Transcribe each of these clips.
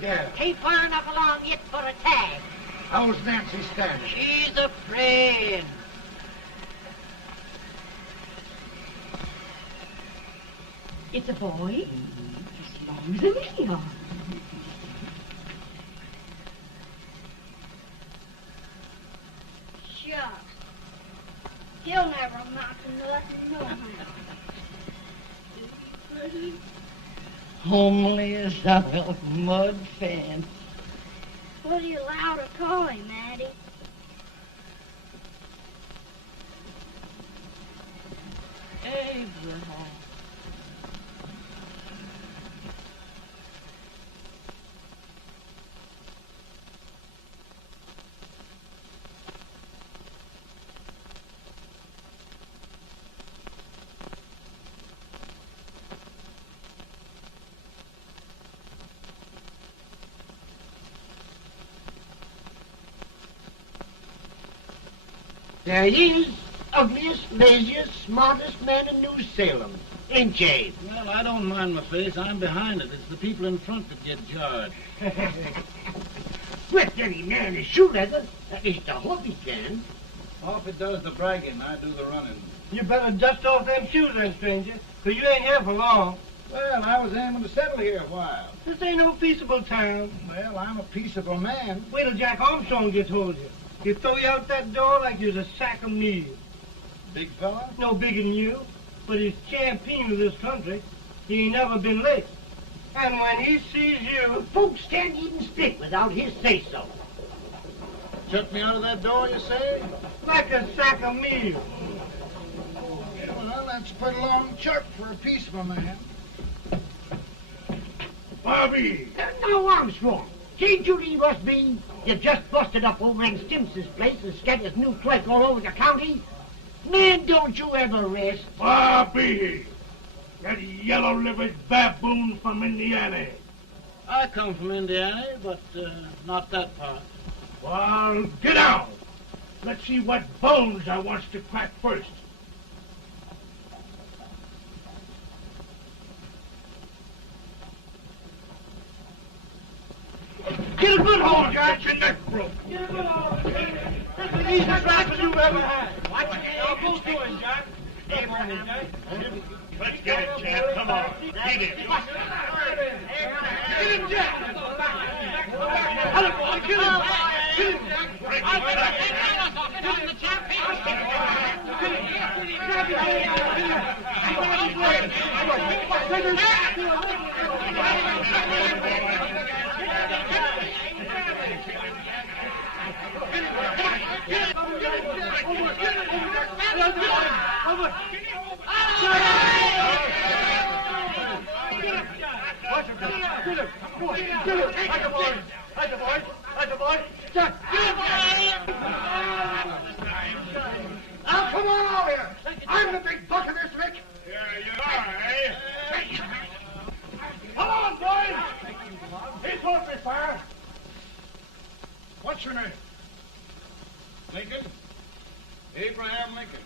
Yeah. Ain't far enough along yet for a tag. How's Nancy standing? She's afraid. It's a boy? As long as a me are. Shucks. He'll never amount to nothing, no how. Homely as a milk mud fan. What do you allow to call him, Addie? Abraham. There he is, ugliest, laziest, smartest man in New Salem. Ain't Jay? Well, I don't mind my face. I'm behind it. It's the people in front that get jarred. With any man is shoe leather. At least I hope he can. Off it does the bragging. I do the running. You better dust off them shoes then, stranger, 'cause you ain't here for long. Well, I was aiming to settle here a while. This ain't no peaceable town. Well, I'm a peaceable man. Wait till Jack Armstrong gets hold of you. He'll throw you out that door like you're a sack of meal. Big fella? No bigger than you, but he's champion of this country. He ain't never been late. And when he sees you... Folks can't even speak without his say-so. Took me out of that door, you say? like a sack of meal. Well, that's pretty long chirp for a peaceful man. Bobby! Now, Armstrong, can't you leave us be? You just busted up over in Stimpson's place and scattered new clerk all over the county. Man, don't you ever rest. Bobby! That yellow-livered baboon from Indiana. I come from Indiana, but not that part. Well, get out. Let's see what bones I wants to crack first. Get a good hold, Jack. Get your neck broke. Get a good hold. That's the easiest rifle you've ever had. Watch it. Now, both doing, Jack. Abraham. Let's get it, Jack. Come on. Get it. Get him, Jack. Get him. Get him, Jack. Break it, Jack. Now, come on over here. I'm the big buck of this lick. Yeah, you are, eh? Come on, boys. He's open fire. What's your name? Lincoln? Abraham Lincoln.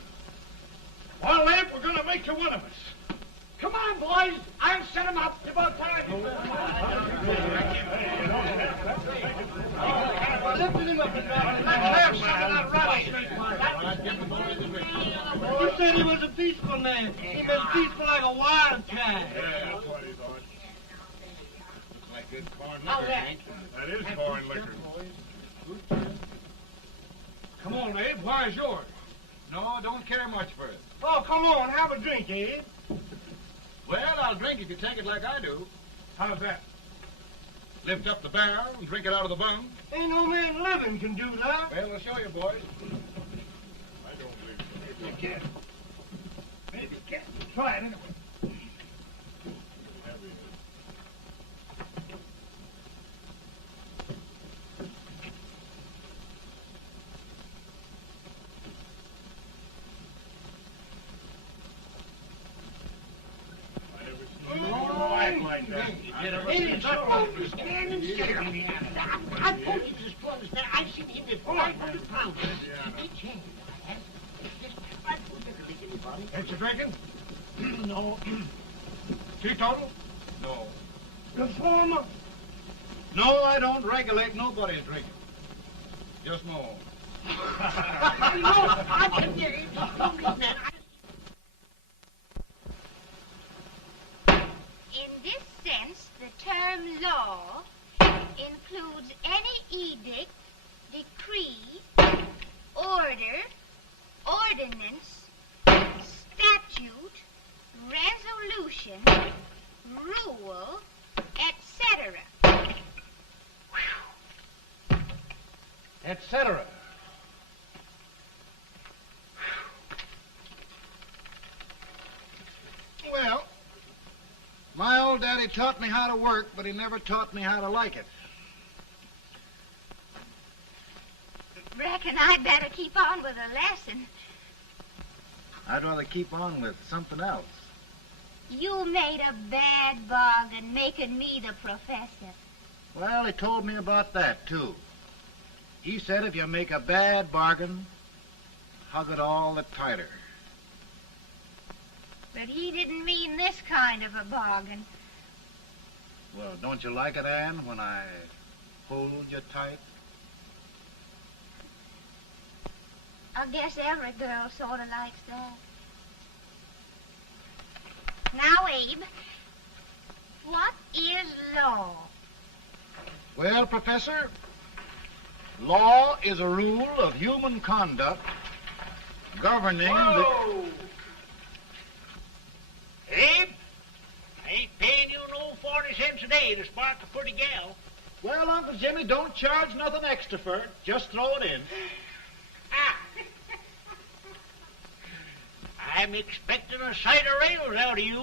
Well, Lamp, we're going to make you one of us. Come on, boys. I'll set him up. It's about time. Lifted him up and down. Let's have some of that rattlesnake, man. You said he was a peaceful man. He was peaceful like a wildcat. Yeah, that's what he thought. Looks like good corn liquor, Hank. That is corn liquor. Come on, Abe. Where's yours? No, don't care much for it. Oh, come on. Have a drink, Abe. Well, I'll drink if you take it like I do. How's that? Lift up the barrel and drink it out of the bung. Ain't no man living can do that. Well, I'll show you, boys. I don't believe so. You can. Maybe you can. Try it anyway. Like that. Hey, I'm standing still. I told you this brother's there. I've seen him at 500 pounds. He changed. I told you to lick anybody. Ain't you drinking? No. Teetotal? No. Reformer. No, I don't regulate nobody's drinking. Just my own. I can hear you. Don't mean that. In this sense, the term law includes any edict, decree, order, ordinance, statute, resolution, rule, etc. Etc. Well, my old daddy taught me how to work, but he never taught me how to like it. Reckon I'd better keep on with the lesson. I'd rather keep on with something else. You made a bad bargain making me the professor. Well, he told me about that, too. He said if you make a bad bargain, hug it all the tighter. But he didn't mean this kind of a bargain. Well, don't you like it, Anne, when I hold you tight? I guess every girl sort of likes that. Now, Abe, what is law? Well, Professor, law is a rule of human conduct governing Whoa! Abe, I ain't paying you no 40 cents a day to spark a pretty gal. Well, Uncle Jimmy, don't charge nothing extra for it. Just throw it in. Ah. I'm expecting a sight of rails out of you.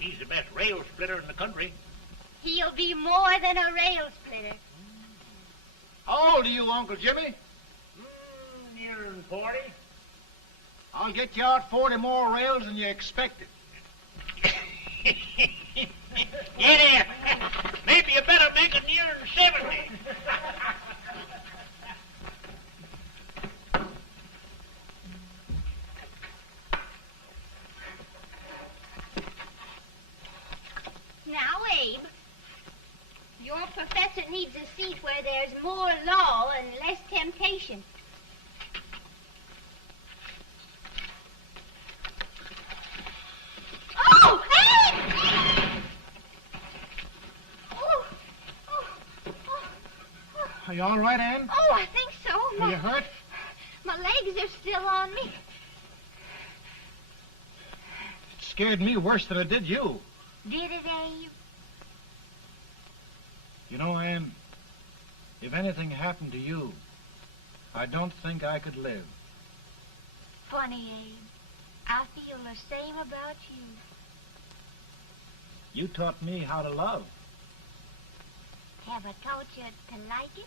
He's the best rail splitter in the country. He'll be more than a rail splitter. How old are you, Uncle Jimmy? Nearing 40. I'll get you out 40 more rails than you expected. Get in. Maybe you better make it nearing 70. Now, Abe, your professor needs a seat where there's more law and less temptation. Oh, Abe! Are you all right, Anne? Oh, I think so. Are you hurt? My legs are still on me. It scared me worse than it did you. Did it, Abe? You know, Anne, if anything happened to you, I don't think I could live. Funny, Abe. I feel the same about you. You taught me how to love. Have I taught you to like it?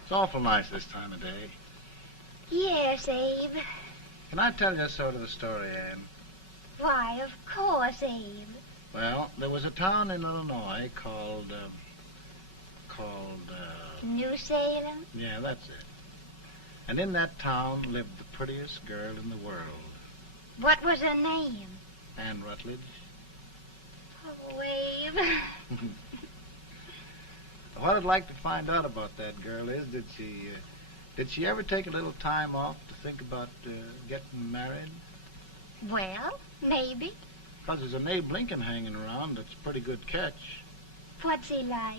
It's awful nice this time of day. Yes, Abe. Can I tell you sort of the story, Anne? Why, of course, Abe. Well, there was a town in Illinois called, New Salem? yeah, that's it. And in that town lived the prettiest girl in the world, What was her name? Anne Rutledge. Oh, Abe. What I'd like to find out about that girl is, did she ever take a little time off to think about getting married? Well, maybe. Because there's an Abe Lincoln hanging around that's a pretty good catch. What's he like?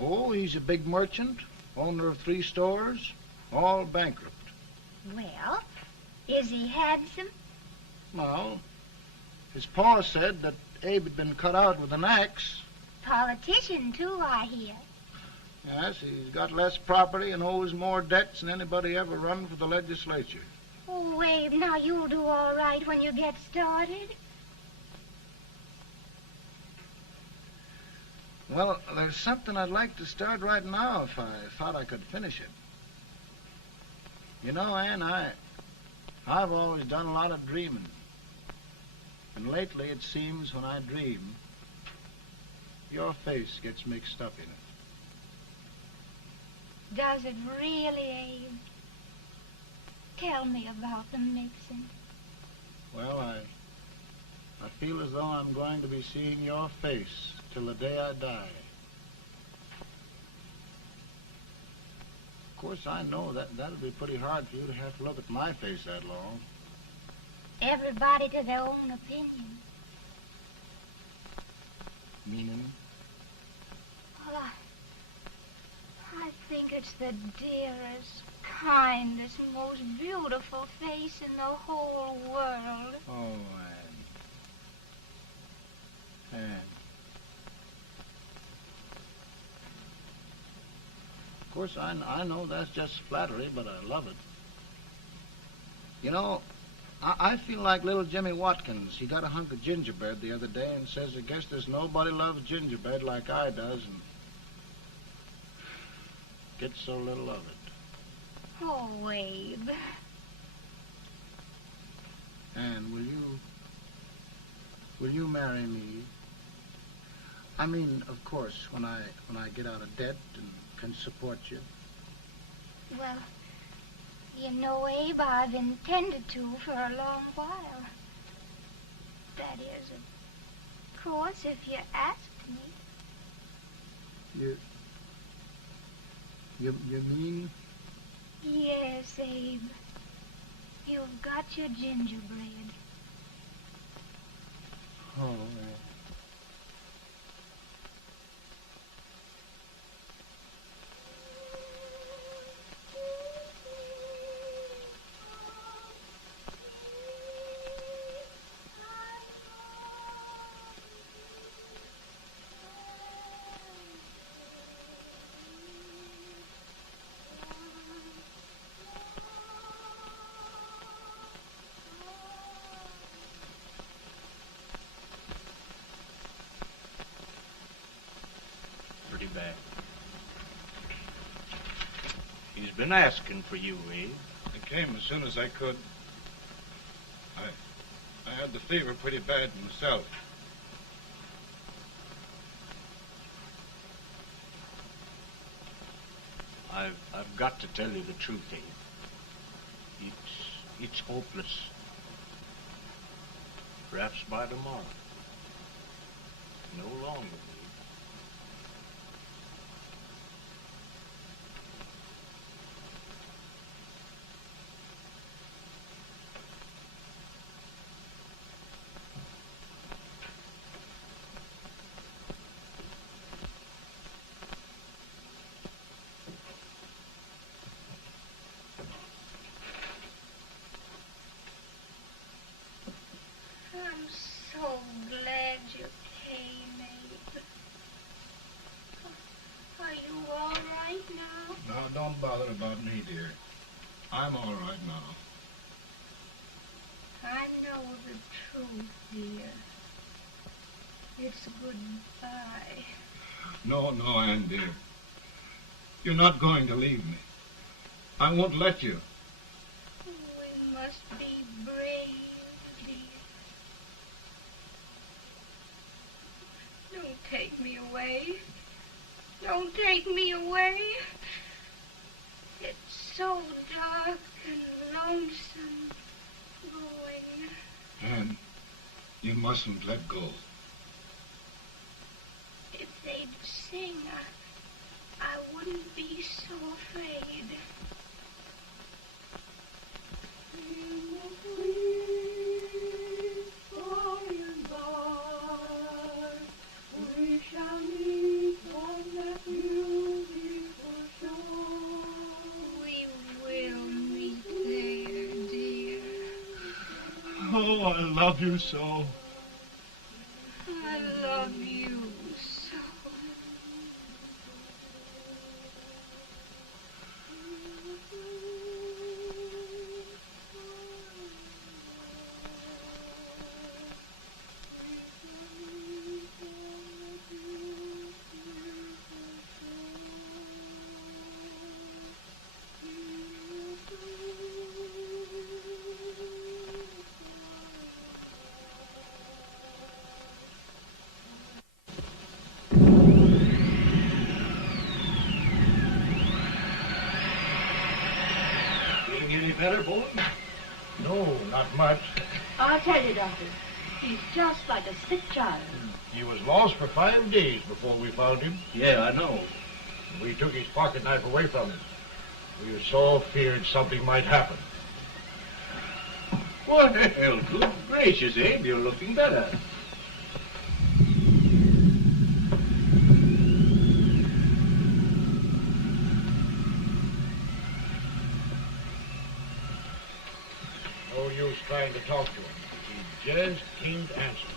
Oh, he's a big merchant, owner of 3 stores, all bankrupt. Well, is he handsome? Well, his pa said that Abe had been cut out with an axe. Politician, too, I hear. Yes, he's got less property and owes more debts than anybody ever run for the legislature. Oh, Abe, now you'll do all right when you get started. Well, there's something I'd like to start right now if I thought I could finish it. You know, Ann, I've always done a lot of dreaming. And lately it seems when I dream, your face gets mixed up in it. Does it really, Abe? Tell me about the mixing. Well, I feel as though I'm going to be seeing your face till the day I die. Of course, I know that'll be pretty hard for you to have to look at my face that long. Everybody to their own opinion. Meaning? Well, I think it's the dearest, kindest, most beautiful face in the whole world. Oh, Ann. Of course, I know that's just flattery, but I love it. You know, I feel like little Jimmy Watkins. He got a hunk of gingerbread the other day and says, I guess there's nobody loves gingerbread like I does, and gets so little of it. Oh, Abe. Ann, will you marry me? I mean, of course, when I get out of debt and can support you. Well, you know, Abe, I've intended to for a long while. That is, of course, if you asked me. You mean? Yes, Abe. You've got your gingerbread. Oh, Bad. He's been asking for you, Abe. I came as soon as I could. I had the fever pretty bad myself. I've got to tell you the truth, Abe. It's hopeless. Perhaps by tomorrow. No longer. I'm so glad you came, Abe. Are you all right now? No, don't bother about me, dear. I'm all right now. I know the truth, dear. It's goodbye. No, Ann, dear. You're not going to leave me. I won't let you. We must be brave, dear. Don't take me away. Don't take me away. It's so dark and lonesome going. Ann, you mustn't let go. If they'd sing, I wouldn't be so afraid. We shall meet on that beautiful shore. We will meet there, dear. Oh, I love you so. I love you so. better, Bolton? No, not much. I'll tell you, Doctor. He's just like a sick child. He was lost for 5 days before we found him. Yeah, I know. We took his pocket knife away from him. We were so feared something might happen. Well, good gracious, Abe, you're looking better. No use trying to talk to him. He just can't answer.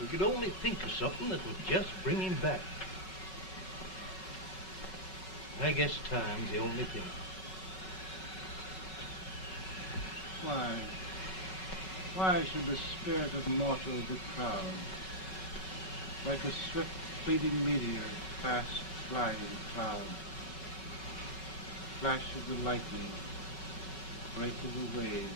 We could only think of something that would just bring him back. I guess time's the only thing. Why should the spirit of mortal be proud? Like a swift fleeting meteor, fast flying cloud. Flash of the lightning, break of the wave.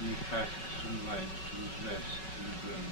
He passes from life to his rest in the grave.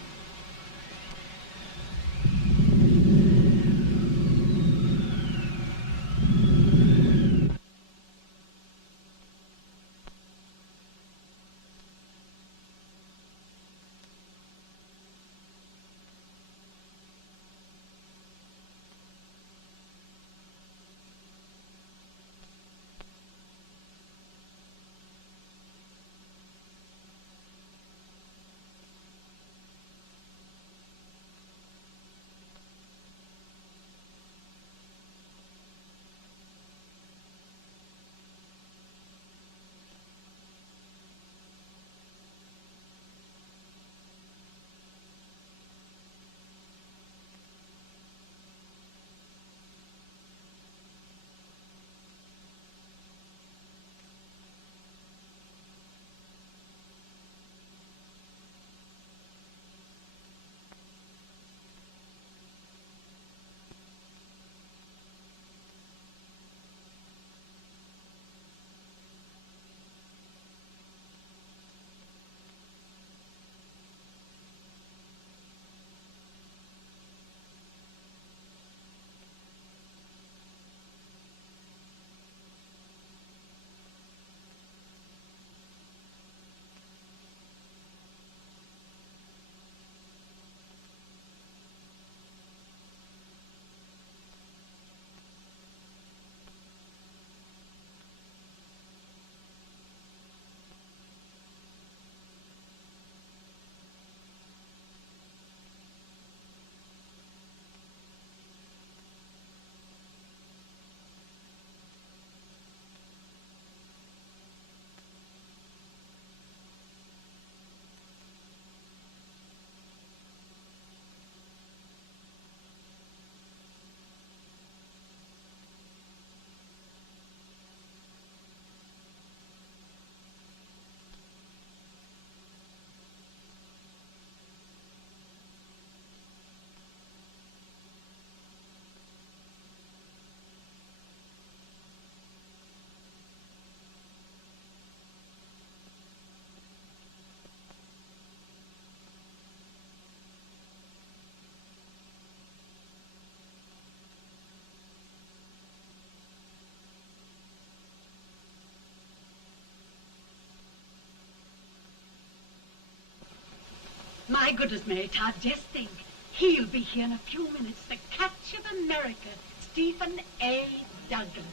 My goodness, Mary Todd, just think. He'll be here in a few minutes. The Catch of America, Stephen A. Douglas.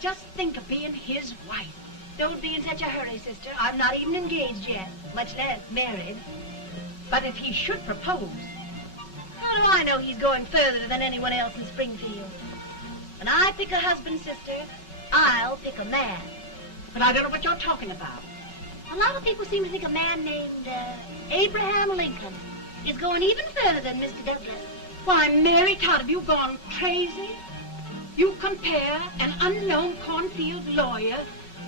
Just think of being his wife. Don't be in such a hurry, sister. I'm not even engaged yet, much less married. But if he should propose... How do I know he's going further than anyone else in Springfield? When I pick a husband, sister, I'll pick a man. But I don't know what you're talking about. A lot of people seem to think a man named Abraham Lincoln is going even further than Mr. Douglas. Why, Mary Todd, have you gone crazy? You compare an unknown cornfield lawyer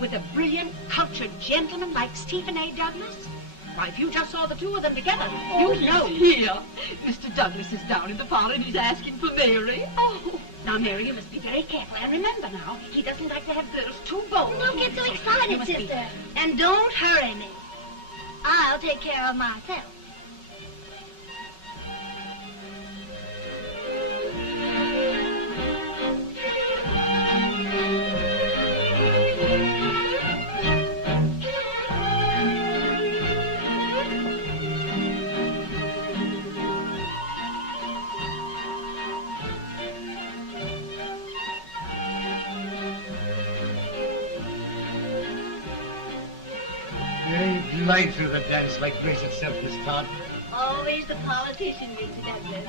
with a brilliant, cultured gentleman like Stephen A. Douglas? Why, if you just saw the two of them together, Oh, you'd know. Here. Mr. Douglas is down in the parlor and he's asking for Mary. Oh. Now, Mary, you must be very careful. And remember now, he doesn't like to have girls too bold. Don't get so You excited, must be- sister. And don't hurry me. I'll take care of myself. They glide through the dance like grace itself, Miss Todd. Always the politician, Mr. Douglas.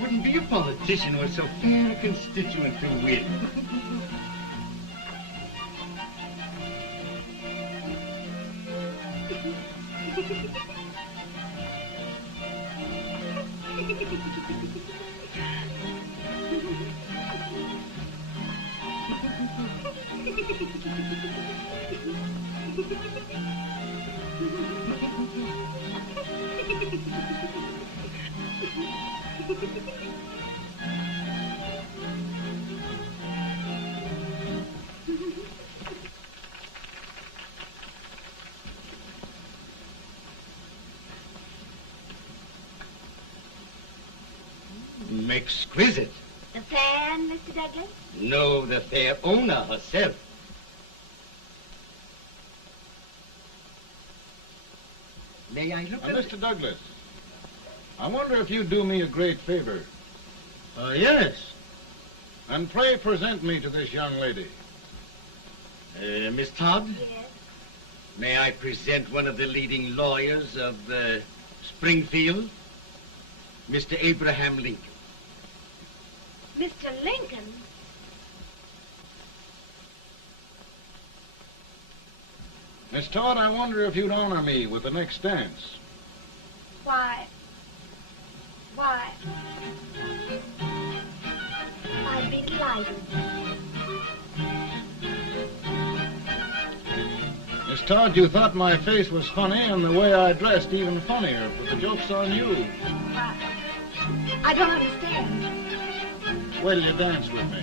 Wouldn't be a politician with so fair a constituent to win. Exquisite. The fan, Mr. Douglas? No, the fair owner herself. May I look at it? Mr. Douglas, I wonder if you'd do me a great favor. Yes. And pray present me to this young lady. Miss Todd? Yes. May I present one of the leading lawyers of Springfield, Mr. Abraham Lincoln. Mr. Lincoln? Miss Todd, I wonder if you'd honor me with the next dance. Why? I'd be delighted. Miss Todd, you thought my face was funny and the way I dressed even funnier, but the joke's on you. I don't understand. Wait till you dance with me.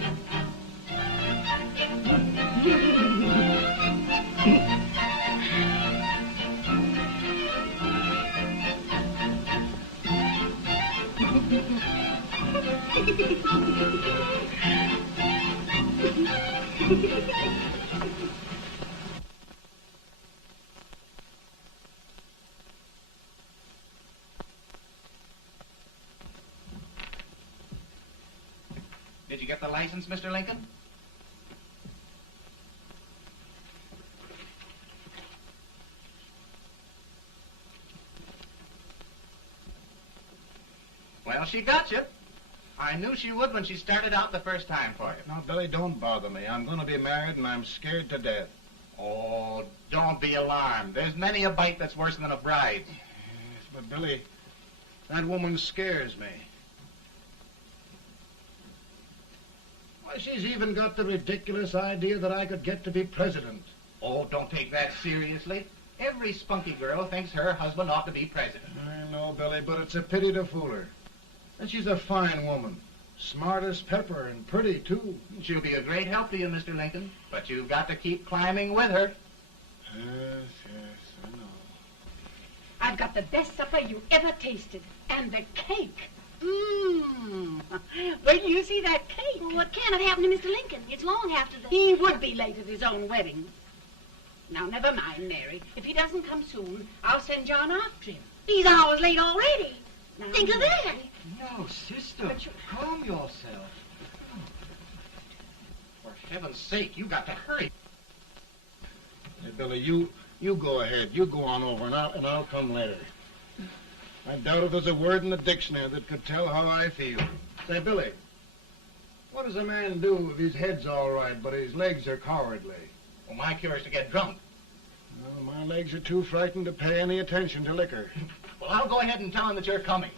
Did you get the license, Mr. Lincoln? Well, she got you. I knew she would when she started out the first time for you. Now, Billy, don't bother me. I'm going to be married and I'm scared to death. Oh, don't be alarmed. There's many a bite that's worse than a bride. Yes, but Billy, that woman scares me. Why, she's even got the ridiculous idea that I could get to be president. Oh, don't take that seriously. Every spunky girl thinks her husband ought to be president. I know, Billy, but it's a pity to fool her. And she's a fine woman. Smart as pepper and pretty, too. She'll be a great help to you, Mr. Lincoln. But you've got to keep climbing with her. Yes, I know. I've got the best supper you ever tasted. And the cake. Mmm. Wait till you see that cake. Well, what can have happened to Mr. Lincoln? It's long after the... He would be late at his own wedding. Now, never mind, Mary. If he doesn't come soon, I'll send John after him. He's hours late already. Now, Think of that. No, sister. But you- Calm yourself. For heaven's sake, you got to hurry. Hey, Billy, you go ahead. You go on over, and I'll come later. I doubt if there's a word in the dictionary that could tell how I feel. Say, Billy, what does a man do if his head's all right, but his legs are cowardly? Well, my cure is to get drunk. Well, my legs are too frightened to pay any attention to liquor. Well, I'll go ahead and tell him that you're coming.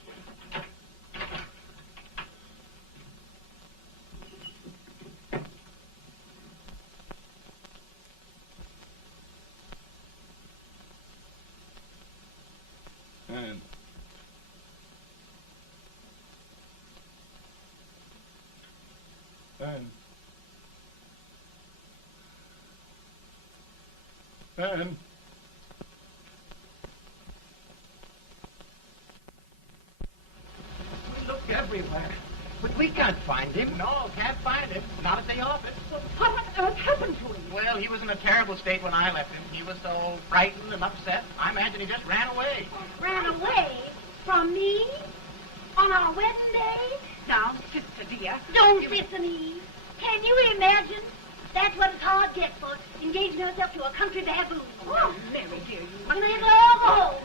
Anne. We looked everywhere, but we can't find him. No, can't find him. Not at the office. What on earth happened to him? Well, he was in a terrible state when I left him. He was so frightened and upset. I imagine he just ran away. Ran away from me on our wedding day? Now, sister dear. Don't listen, Eve. Can you imagine? That's what it's hard gets for engaging herself to a country baboon. Oh, Mary, dear, You may as well all go home.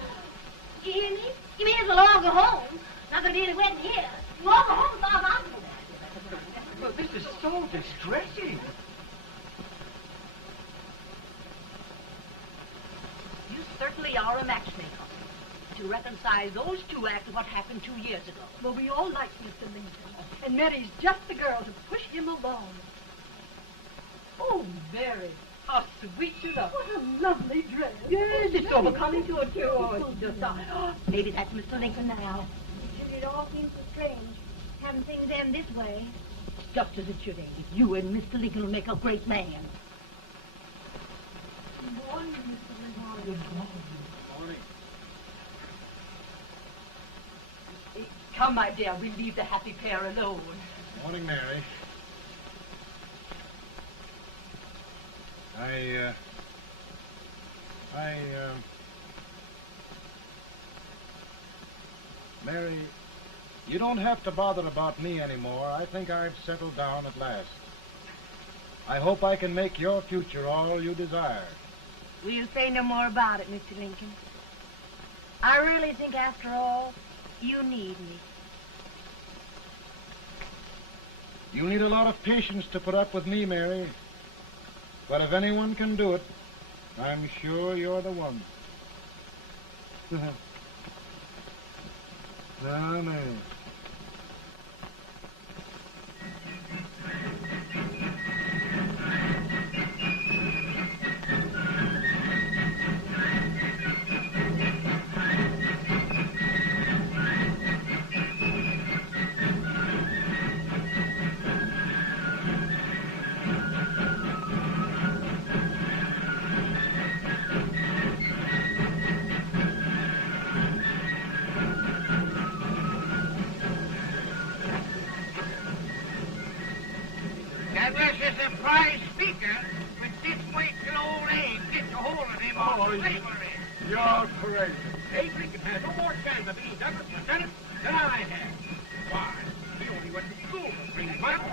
You hear me? You may as well all go home. Not gonna be any wedding here. You all go home as far as I'm concerned. Well, this is so distressing. You certainly are a matchmaker. To reconcile those two after what happened 2 years ago. Well, we all like Mr. Lincoln, and Mary's just the girl to push him along. Oh, Mary, how sweet you look. What a lovely dress. Yes, it's overcoming to it, too. Oh, it's just... maybe that's Mr. Lincoln now. It all seems so strange, having things end this way. It's just as it should end. You and Mr. Lincoln will make a great man. Good morning, Mr. Lincoln. Good morning. Morning. Come, my dear, we'll leave the happy pair alone. Morning, Mary. Mary, you don't have to bother about me anymore. I think I've settled down at last. I hope I can make your future all you desire. We'll say no more about it, Mr. Lincoln. I really think, after all, you need me. You need a lot of patience to put up with me, Mary. But if anyone can do it, I'm sure you're the one. Now, Mary. Douglas is a prize speaker, but this wait till old age gets a hold of him on slavery. You're crazy. Abe Lincoln has no more chance of being Douglas Lieutenant than I have. Why? He only went to school for 3 months.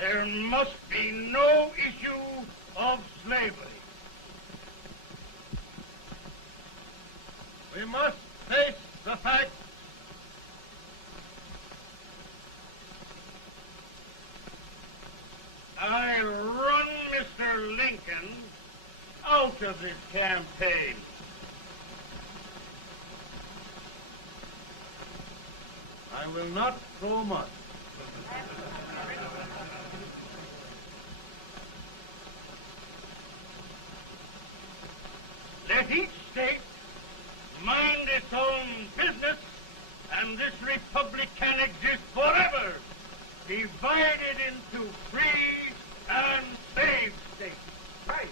There must be no issue of slavery. We must face the fact I run Mr. Lincoln out of this campaign. I will not throw much. Let each state mind its own business, and this republic can exist forever, divided into free and slave states. Right.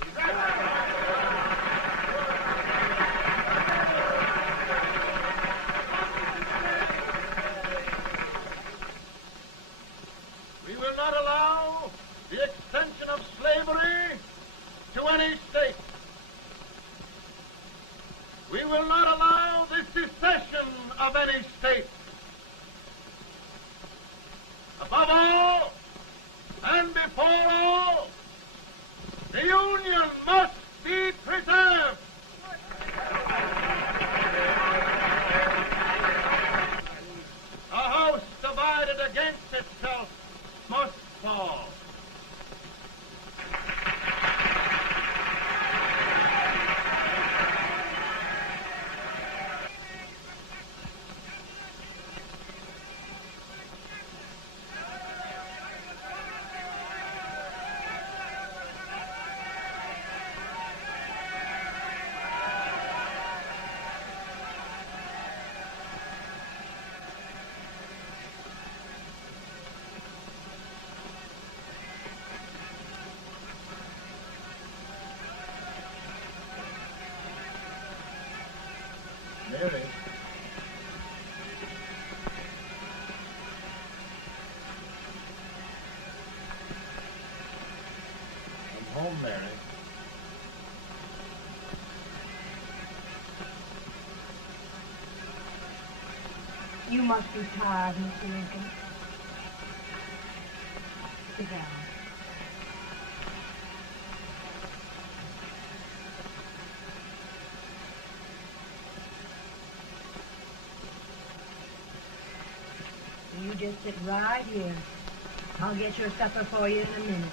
We will not allow the extension of slavery to any state. We will not allow the secession of any state. Above all, and before all, the Union must be preserved. A house divided against itself must fall. home, Mary. You must be tired, Mr. Lincoln. Sit down. You just sit right here. I'll get your supper for you in a minute.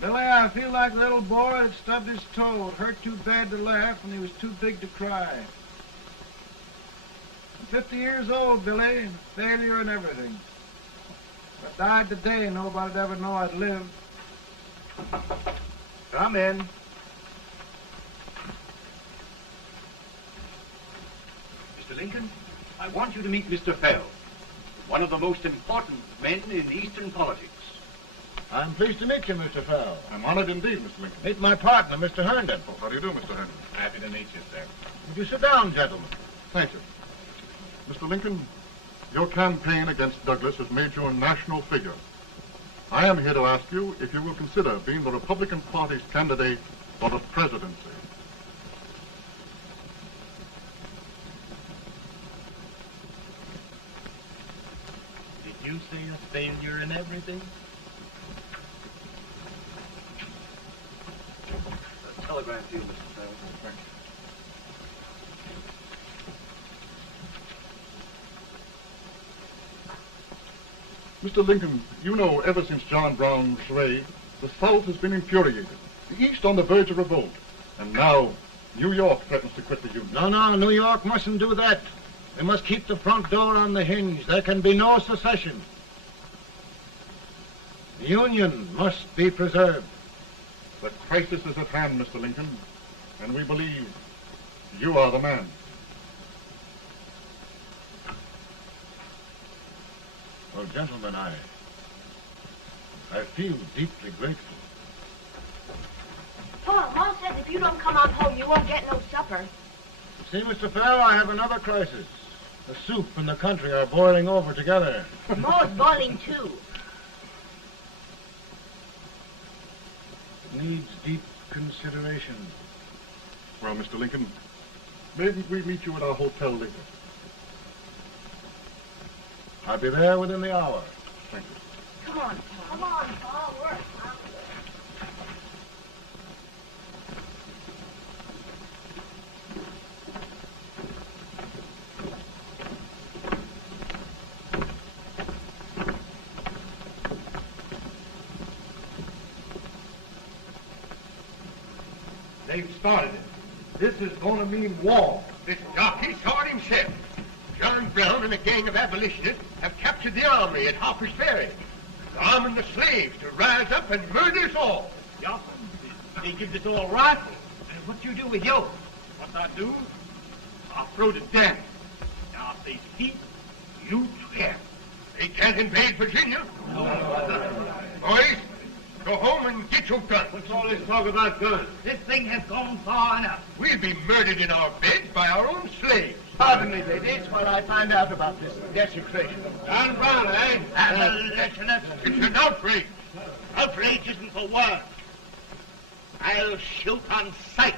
Billy, I feel like a little boy that stubbed his toe. It hurt too bad to laugh, and he was too big to cry. I'm 50 years old, Billy, failure and everything. If I died today, nobody'd ever know I'd lived. Come in. Mr. Lincoln, I want you to meet Mr. Fell, one of the most important men in Eastern politics. I'm pleased to meet you, Mr. Fell. I'm honored indeed, Mr. Lincoln. Meet my partner, Mr. Herndon. Oh, how do you do, Mr. Herndon? Happy to meet you, sir. Would you sit down, gentlemen? Thank you. Mr. Lincoln, your campaign against Douglas has made you a national figure. I am here to ask you if you will consider being the Republican Party's candidate for the presidency. Did you say a failure in everything? A telegram to you, Mr. Fell. Thank you. Mr. Lincoln, you know ever since John Brown's raid, the South has been infuriated, the East on the verge of revolt, and now New York threatens to quit the Union. No, New York mustn't do that. They must keep the front door on the hinge. There can be no secession. The Union must be preserved. The crisis is at hand, Mr. Lincoln, and we believe you are the man. Well, gentlemen, I feel deeply grateful. Paul, Mom says if you don't come on home, you won't get no supper. See, Mr. Fell, I have another crisis. The soup and the country are boiling over together. Ma's boiling too. It needs deep consideration. Well, Mr. Lincoln, maybe we meet you at our hotel later. I'll be there within the hour. Thank you. Come on, Paul. Come on, Paul. Work. They've started it. This is going to mean war. This jockey saw it himself. John Brown and a gang of abolitionists have captured the armory at Harper's Ferry, arming the slaves to rise up and murder us all. Yeah, they give us all rifles. And what you do with yours? What I do? I'll throw the damn. Now, if they speak, You swear. They can't invade Virginia. Boys, go home and get your guns. what's all this talk about guns? This thing has gone far enough. We'll be murdered in our beds by our own slaves. Pardon me, ladies, while I find out about this desecration. John Brown, eh? Abolitionist. It's an outrage. Outrage isn't the word. I'll shoot on sight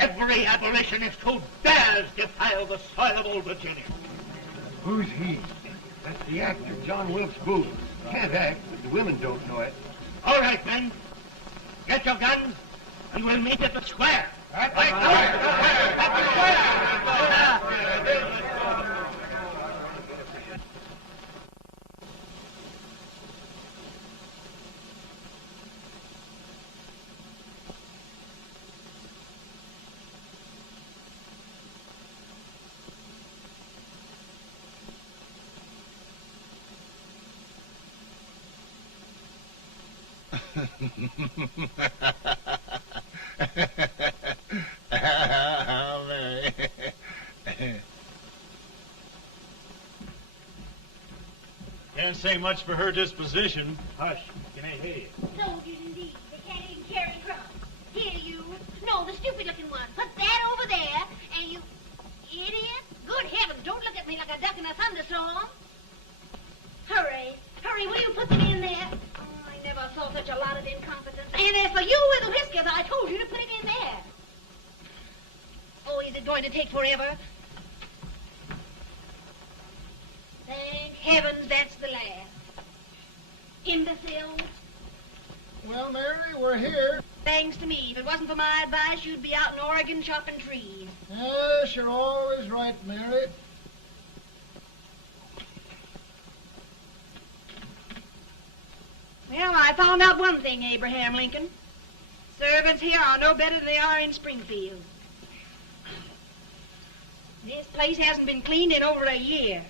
every abolitionist who dares defile the soil of old Virginia. Who's he? That's the actor, John Wilkes Booth. Can't act, but the women don't know it. All right, men. Get your guns, and we'll meet at the square. At the square! At the square! Can't say much for her disposition. Hush, can I hear you? Soldiers indeed. They can't even carry drums. Here, you. going to take forever. Thank heavens that's the last. Imbecile. Well, Mary, we're here. Thanks to me. If it wasn't for my advice, you'd be out in Oregon chopping trees. Yes, you're always right, Mary. Well, I found out one thing, Abraham Lincoln. Servants here are no better than they are in Springfield. This place hasn't been cleaned in over a year.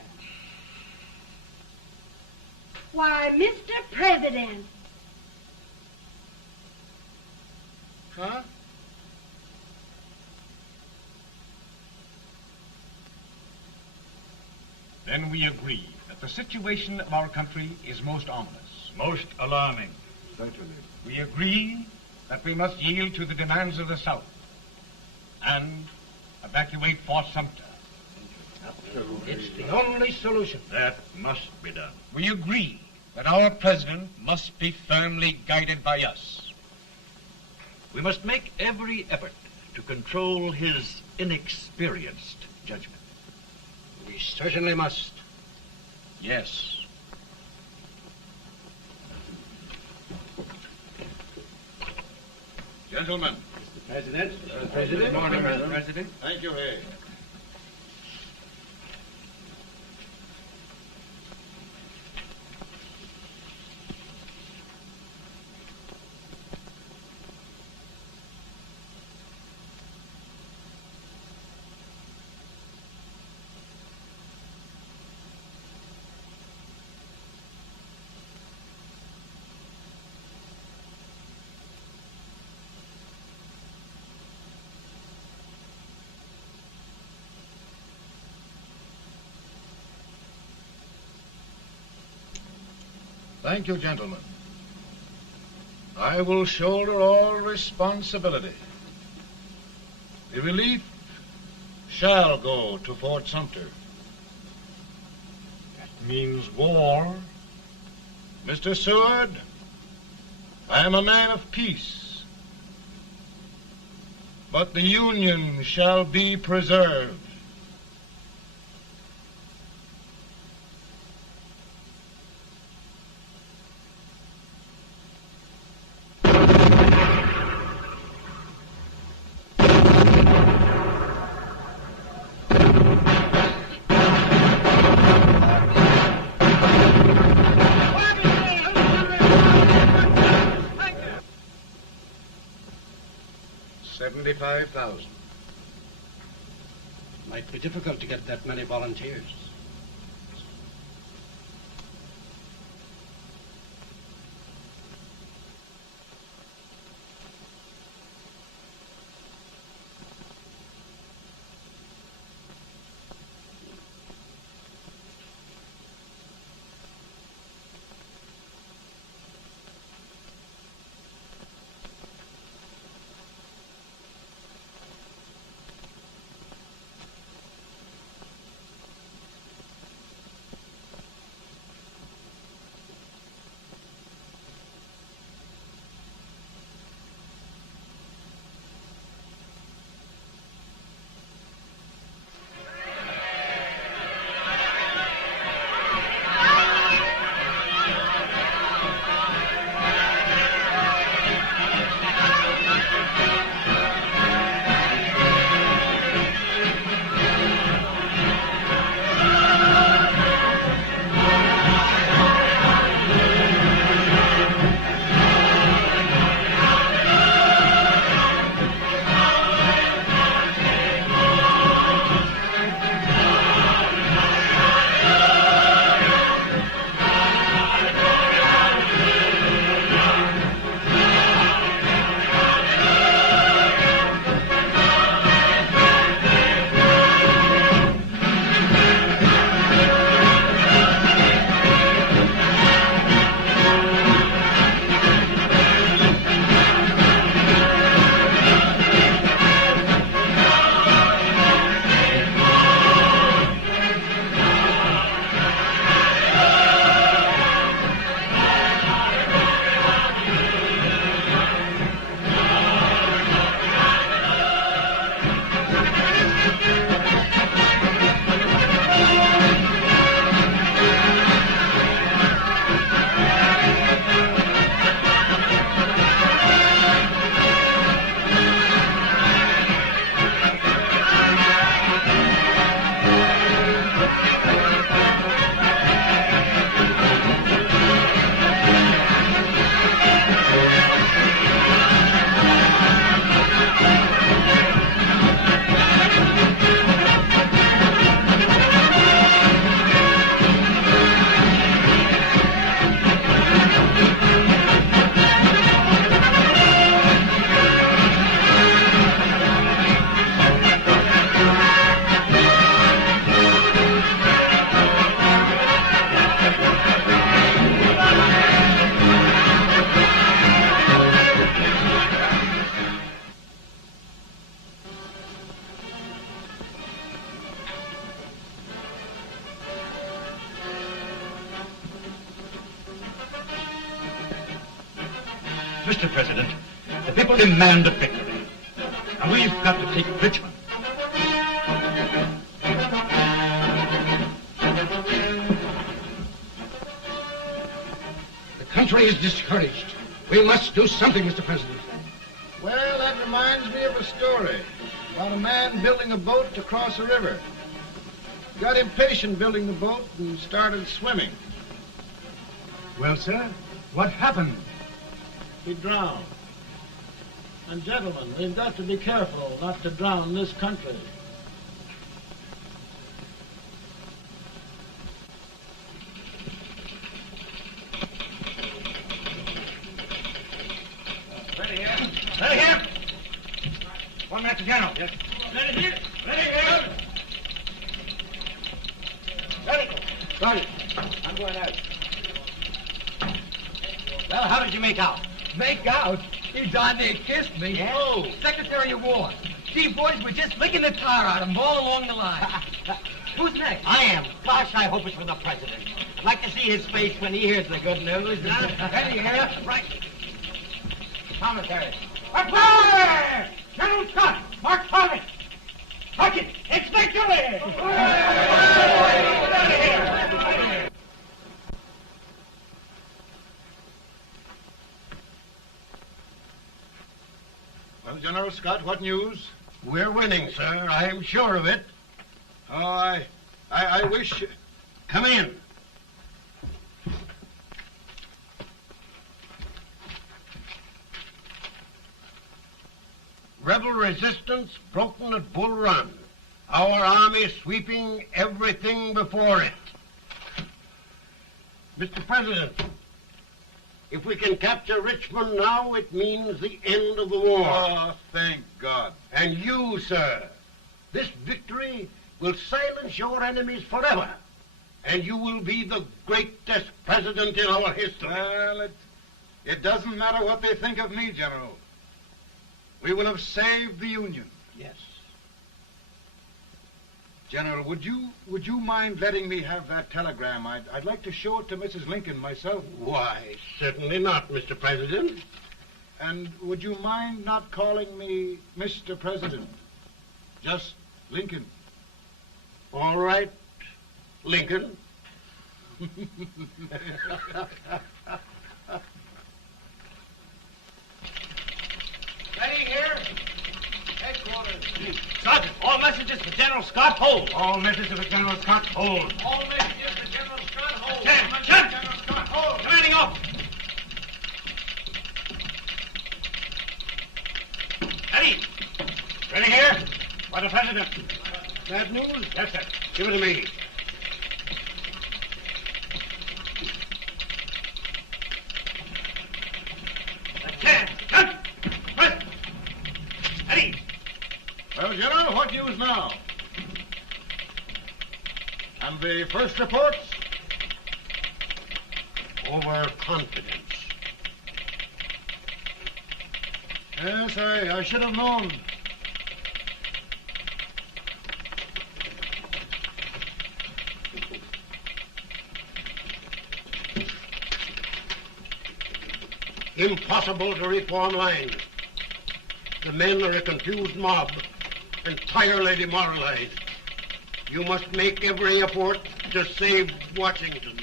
Why, Mr. President. Huh? Then we agree that the situation of our country is most ominous. Most alarming. Certainly. We agree that we must yield to the demands of the South and evacuate Fort Sumter. It's the only solution. That must be done. We agree that our president must be firmly guided by us. We must make every effort to control his inexperienced judgment. We certainly must. Yes. Gentlemen. Mr. President. Good President. morning, Mr. President. Thank you, Hay. Thank you, gentlemen. I will shoulder all responsibility. The relief shall go to Fort Sumter. That means war. Mr. Seward, I am a man of peace. But the Union shall be preserved. $75,000. Might be difficult to get that many volunteers. Mr. President, the people demand a victory. And we've got to take Richmond. The country is discouraged. We must do something, Mr. President. Well, that reminds me of a story about a man building a boat to cross a river. He got impatient building the boat and started swimming. Well, sir, what happened? He drowned. And gentlemen, we've got to be careful not to drown this country. Ready here. Ready here. One minute to General. Yes. Ready here. Ready here. Ready. Ready. I'm going out. Well, how did you make out? Make out? He darn near kissed me. Yeah? Oh, Secretary of War. Gee, boys, we're just licking the tar out of him all along the line. Who's next? I am. Gosh, I hope it's for the president. I'd like to see his face when he hears the good news. Ready here. Right. Commissary. Fire! General Scott, Mark Thomas. Sergeant, it's victory! Well, General Scott, what news? We're winning, sir. I'm sure of it. Oh, I wish... Come in. Rebel resistance broken at Bull Run. Our army sweeping everything before it. Mr. President, if we can capture Richmond now, it means the end of the war. Oh, thank God. And you, sir, this victory will silence your enemies forever. And you will be the greatest president in our history. Well, it doesn't matter what they think of me, General. We will have saved the Union. Yes. General, would you mind letting me have that telegram? I'd like to show it to Mrs. Lincoln myself. Why, certainly not, Mr. President. And would you mind not calling me Mr. President? Just Lincoln. All right, Lincoln. Ready here. Headquarters. Sergeant, all messages for General Scott, hold. All messages for General Scott, hold. All messages for General Scott, hold. General Scott, hold. Commanding officer. Ready. Ready here. For the president. Bad news? Yes, sir. Give it to me. Well, General, what news now? And the first reports? Overconfidence. Yes, I should have known. Impossible to reform lines. The men are a confused mob, entirely demoralized. You must make every effort to save Washington.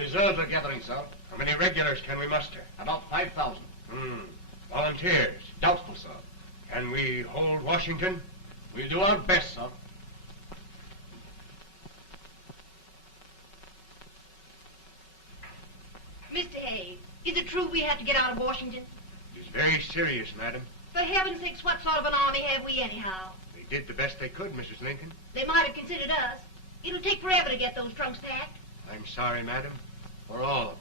reserves are gathering, sir. How many regulars can we muster? About 5,000. Volunteers? Doubtful, sir. Can we hold Washington? We'll do our best, sir. Mr. Hayes, is it true we have to get out of Washington? It's very serious, madam. For heaven's sakes, what sort of an army have we anyhow? They did the best they could, Mrs. Lincoln. They might have considered us. It'll take forever to get those trunks packed. I'm sorry, madam, for all of us.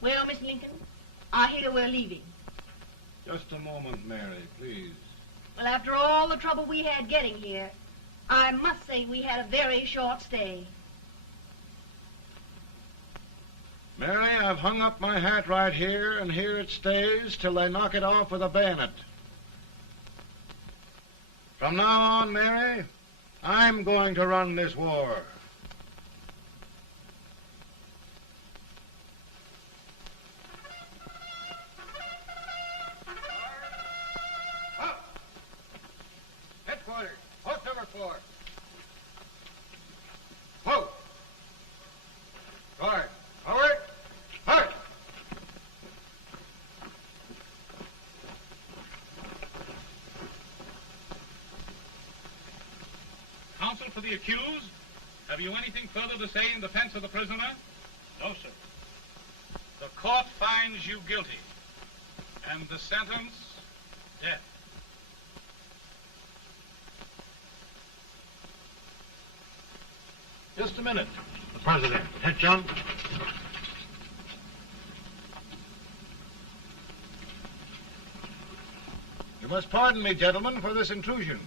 Well, Miss Lincoln, I hear we're leaving. Just a moment, Mary, please. Well, after all the trouble we had getting here, I must say we had a very short stay. Mary, I've hung up my hat right here, and here it stays till they knock it off with a bayonet. From now on, Mary, I'm going to run this war. Headquarters, post number 4. Whoa! Guard, forward, march! Counsel for the accused, have you anything further to say in defense of the prisoner? No, sir. The court finds you guilty, and the sentence, death. Just a minute. The President. Head, John. You must pardon me, gentlemen, for this intrusion.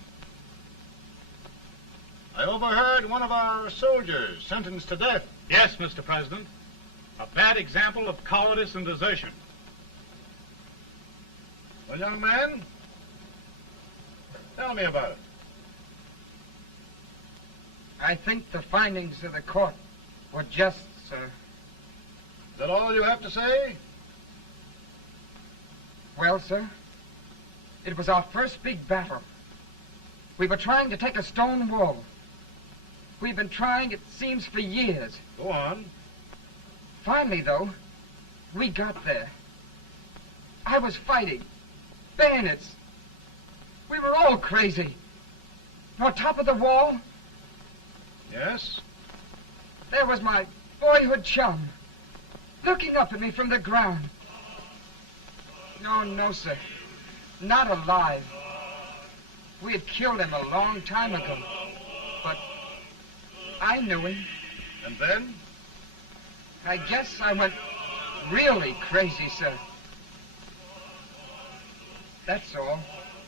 I overheard one of our soldiers sentenced to death. Yes, Mr. President. A bad example of cowardice and desertion. Well, young man, tell me about it. I think the findings of the court were just, sir. Is that all you have to say? Well, sir, it was our first big battle. We were trying to take a stone wall. We've been trying, it seems, for years. Go on. Finally, though, we got there. I was fighting. Bayonets. We were all crazy. On top of the wall, Yes? there was my boyhood chum, looking up at me from the ground. No, sir. Not alive. We had killed him a long time ago. But I knew him. And then? I guess I went really crazy, sir. That's all.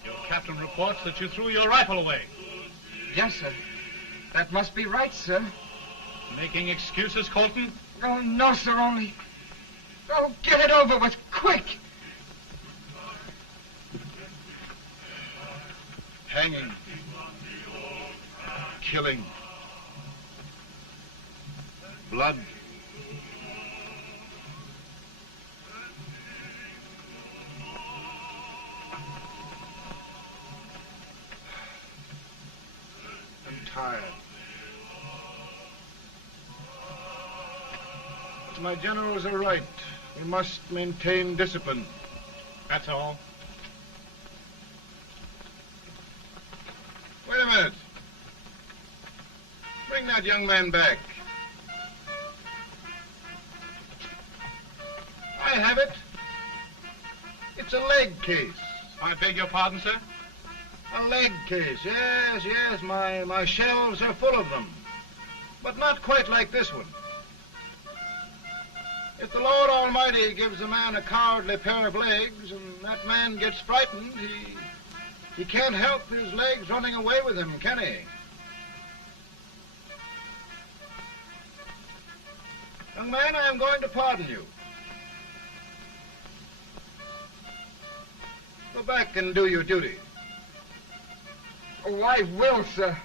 Your captain reports that you threw your rifle away. Yes, sir. That must be right, sir. Making excuses, Colton? Oh, no, sir, only... Oh, get it over with, quick! Hanging. Killing. Blood. I'm tired. But my generals are right. We must maintain discipline. That's all. Wait a minute. Bring that young man back. I have it. It's a leg case. I beg your pardon, sir? A leg case, yes. My shelves are full of them. But not quite like this one. If the Lord Almighty gives a man a cowardly pair of legs and that man gets frightened, he can't help his legs running away with him, can he? Young man, I am going to pardon you. Go back and do your duty. Oh, I will, sir.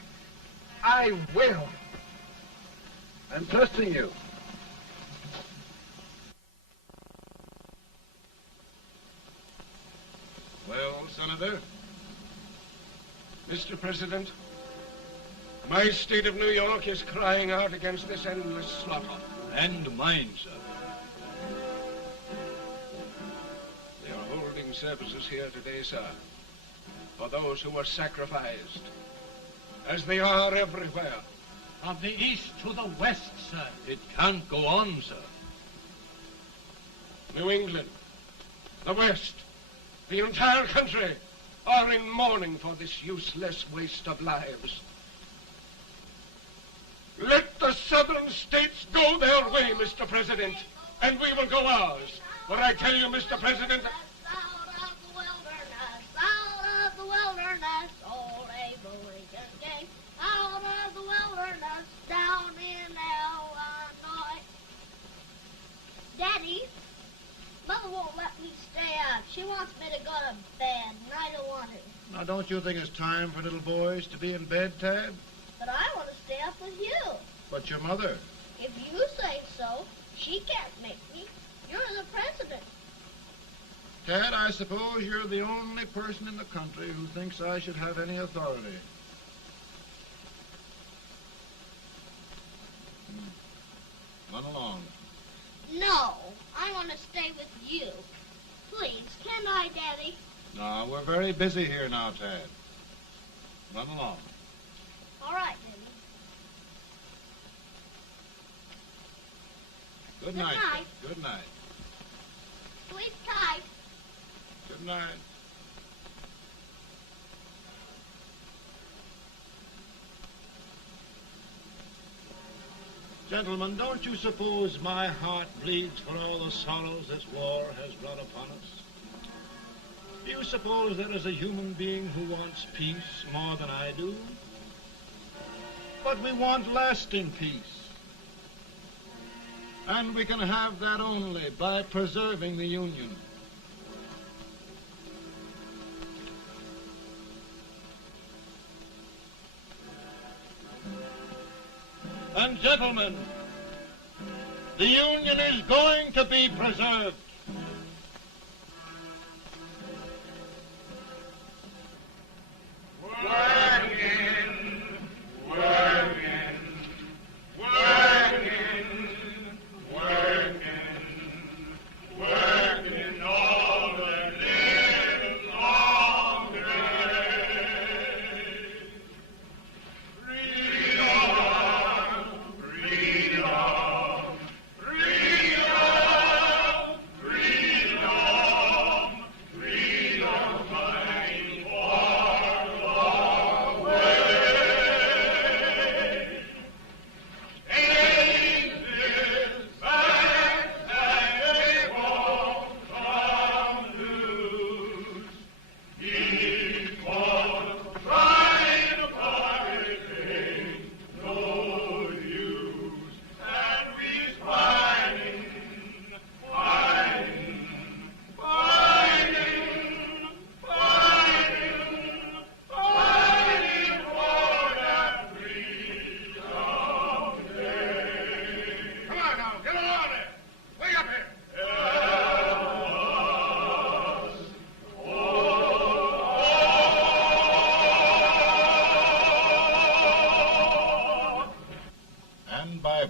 I will. I'm trusting you. Well, Senator? Mr. President, My state of New York is crying out against this endless slaughter. And mine, sir. They are holding services here today, sir, for those who were sacrificed, as they are everywhere. From the east to the west, sir. It can't go on, sir. New England, the West, the entire country are in mourning for this useless waste of lives. Let the southern states go their way, Mr. President, and we will go ours. For I tell you, Mr. President, Out of the wilderness, old Abraham Lincoln came. Out of the wilderness, down in Illinois. Daddy, Mother won't let me stay up. She wants me to go to bed, and I don't want to. Now, don't you think it's time for little boys to be in bed, Tad? But I want to stay up with you. But your mother. If you say so, she can't make me. You're the president. Tad, I suppose you're the only person in the country who thinks I should have any authority. Run along. No, I want to stay with you. Please, can I, Daddy? No, we're very busy here now, Tad. Run along. All right, Daddy. Good Good night. night. Good night. Sleep tight. Good night. Gentlemen, don't you suppose my heart bleeds for all the sorrows this war has brought upon us? Do you suppose there is a human being who wants peace more than I do? But we want lasting peace. And we can have that only by preserving the Union. And gentlemen, the Union is going to be preserved.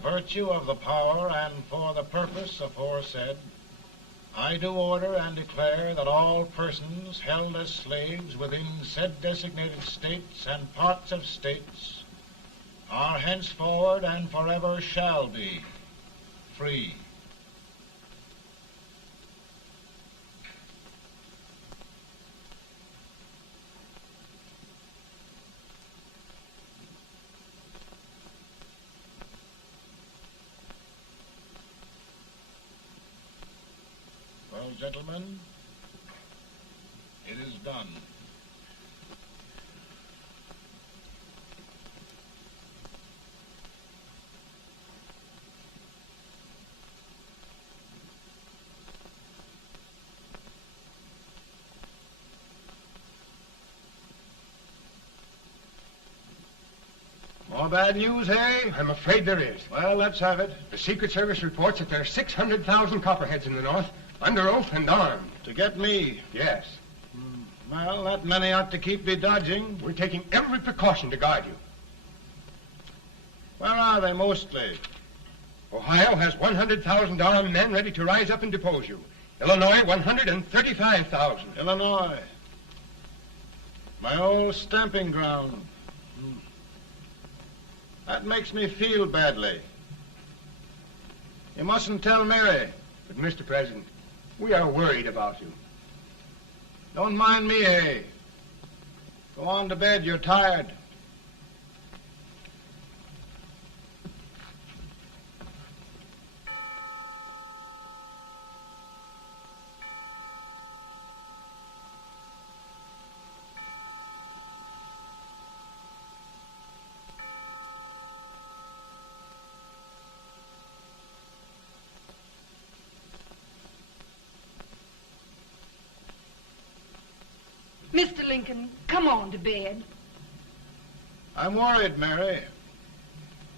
Virtue of the power and for the purpose aforesaid, I do order and declare that all persons held as slaves within said designated states and parts of states are henceforward and forever shall be free. Well, gentlemen, it is done. More bad news, hey? I'm afraid there is. Well, let's have it. The Secret Service reports that there are 600,000 Copperheads in the North, under oath and armed. To get me? Yes. Well, that many ought to keep me dodging. We're taking every precaution to guard you. Where are they mostly? Ohio has 100,000 armed men ready to rise up and depose you. Illinois, 135,000. Illinois. My old stamping ground. That makes me feel badly. You mustn't tell Mary. But, Mr. President, we are worried about you. Don't mind me, Hay. Go on to bed. You're tired. Mr. Lincoln, come on to bed. I'm worried, Mary.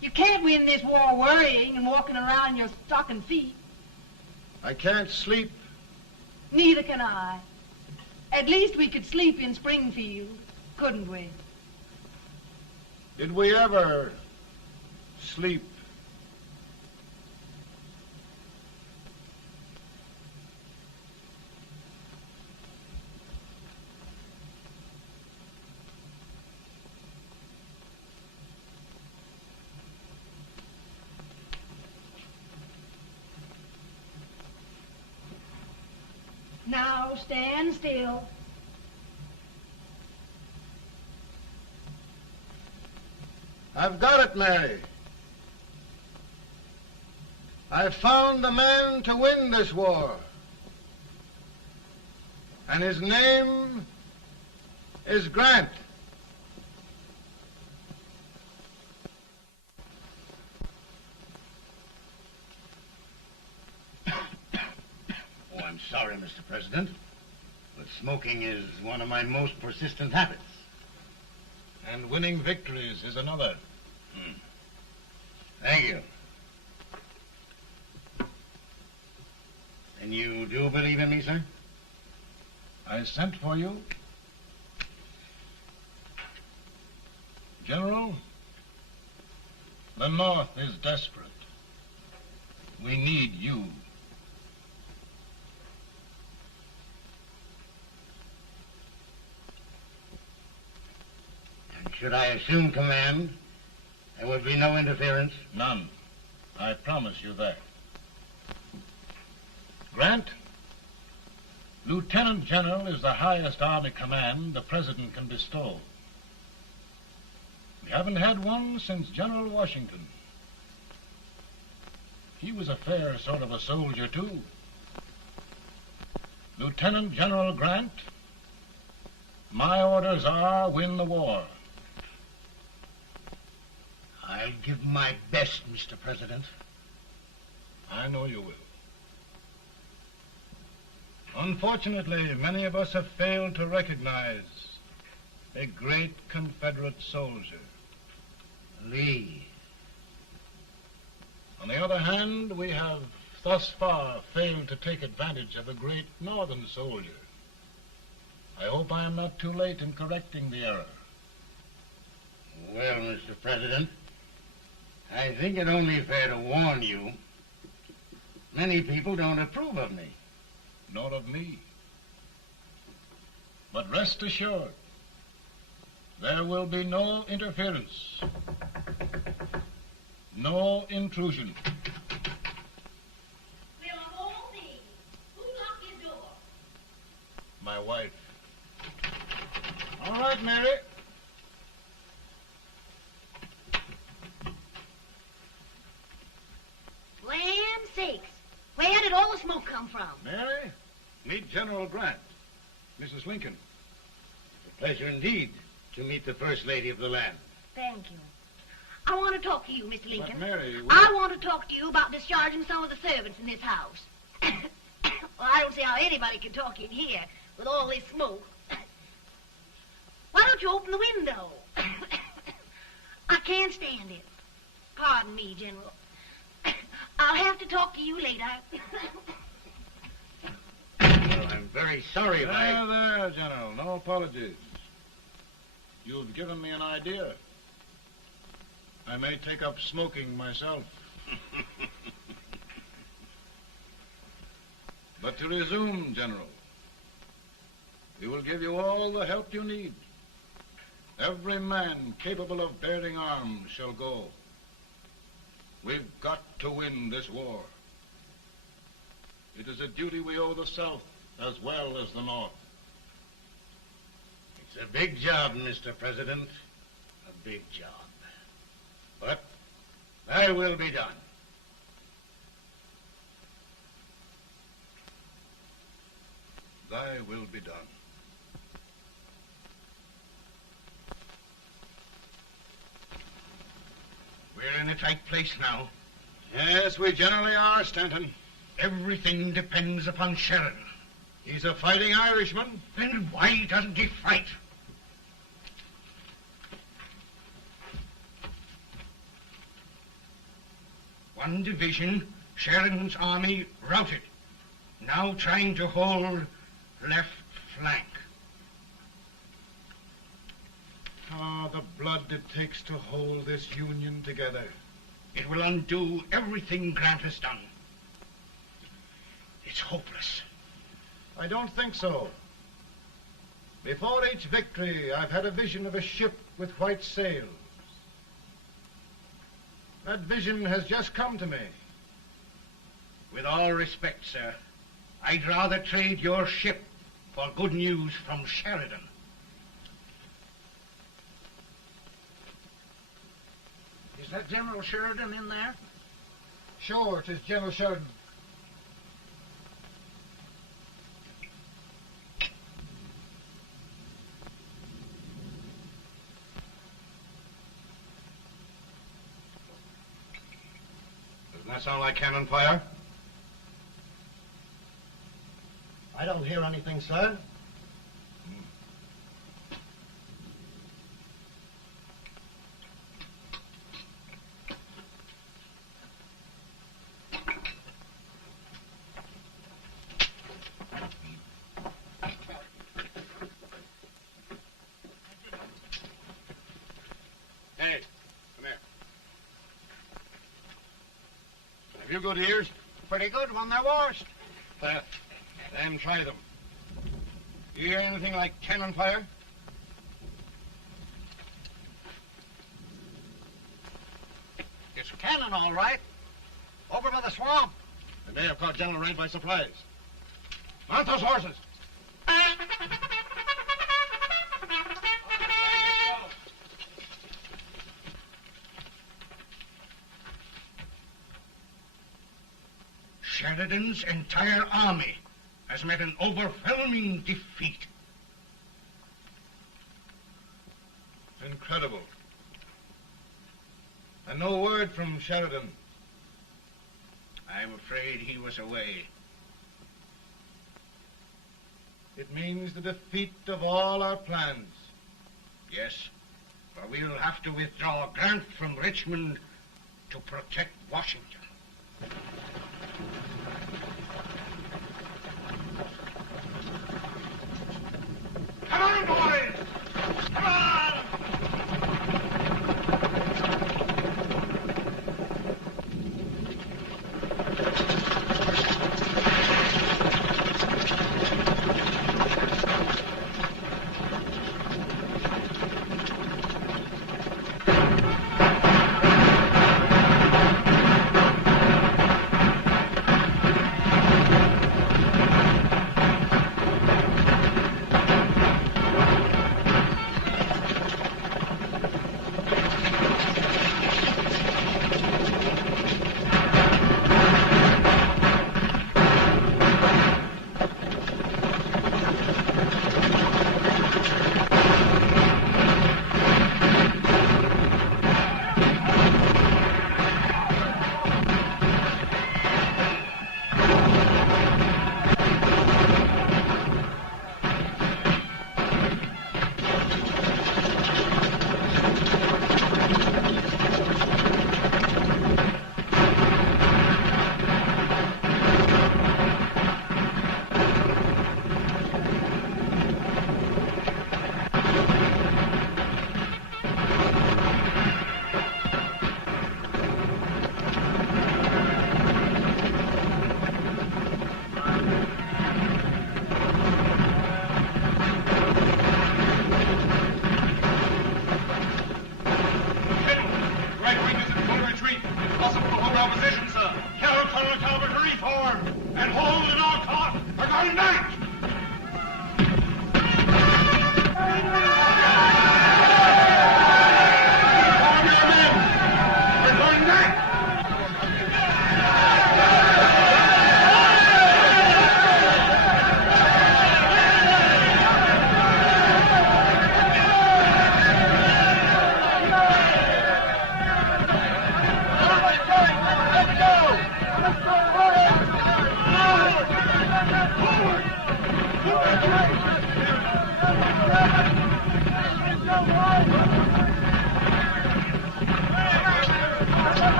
You can't win this war worrying and walking around in your stocking feet. I can't sleep. Neither can I. At least we could sleep in Springfield, couldn't we? Did we ever sleep? Now stand still. I've got it, Mary. I've found the man to win this war. And his name is Grant. I'm sorry, Mr. President, but smoking is one of my most persistent habits. And winning victories is another. Thank you. And you do believe in me, sir? I sent for you. General, the North is desperate. We need you. Should I assume command, there would be no interference? None. I promise you that. Grant, Lieutenant General is the highest army command the President can bestow. We haven't had one since General Washington. He was a fair sort of a soldier, too. Lieutenant General Grant, my orders are win the war. I'll give my best, Mr. President. I know you will. Unfortunately, many of us have failed to recognize a great Confederate soldier. Lee. On the other hand, we have thus far failed to take advantage of a great Northern soldier. I hope I am not too late in correcting the error. Well, Mr. President, I think it only fair to warn you. Many people don't approve of me. Nor of me. But rest assured, there will be no interference, no intrusion. Well, of all things, who locked his door? My wife. All right, Mary. Land sakes. Where did all the smoke come from? Mary, meet General Grant. Mrs. Lincoln. It's a pleasure indeed to meet the First Lady of the land. Thank you. I want to talk to you, Mr. Lincoln. But Mary, I want to talk to you about discharging some of the servants in this house. Well, I don't see how anybody can talk in here with all this smoke. Why don't you open the window? I can't stand it. Pardon me, General. I'll have to talk to you later. Well, I'm very sorry if I... There, General. No apologies. You've given me an idea. I may take up smoking myself. But to resume, General, we will give you all the help you need. Every man capable of bearing arms shall go. We've got to win this war. It is a duty we owe the South as well as the North. It's a big job, Mr. President. A big job. But thy will be done. Thy will be done. We're in a tight place now. Yes, we generally are, Stanton. Everything depends upon Sheridan. He's a fighting Irishman. Then why doesn't he fight? One division, Sheridan's army, routed. Now trying to hold left flank. Ah, the blood it takes to hold this Union together. It will undo everything Grant has done. It's hopeless. I don't think so. Before each victory, I've had a vision of a ship with white sails. That vision has just come to me. With all respect, sir, I'd rather trade your ship for good news from Sheridan. Is that General Sheridan in there? Sure, it is General Sheridan. Doesn't that sound like cannon fire? I don't hear anything, sir. Hey, come here. Have you good ears? Pretty good when they're washed. Then try them. You hear anything like cannon fire? It's cannon, all right. Over by the swamp. They may have caught General Wright by surprise. Mount those horses. Sheridan's entire army has met an overwhelming defeat. Incredible. And no word from Sheridan. I'm afraid he was away. It means the defeat of all our plans. Yes, for we'll have to withdraw Grant from Richmond to protect Washington. Come on, boys! Come on!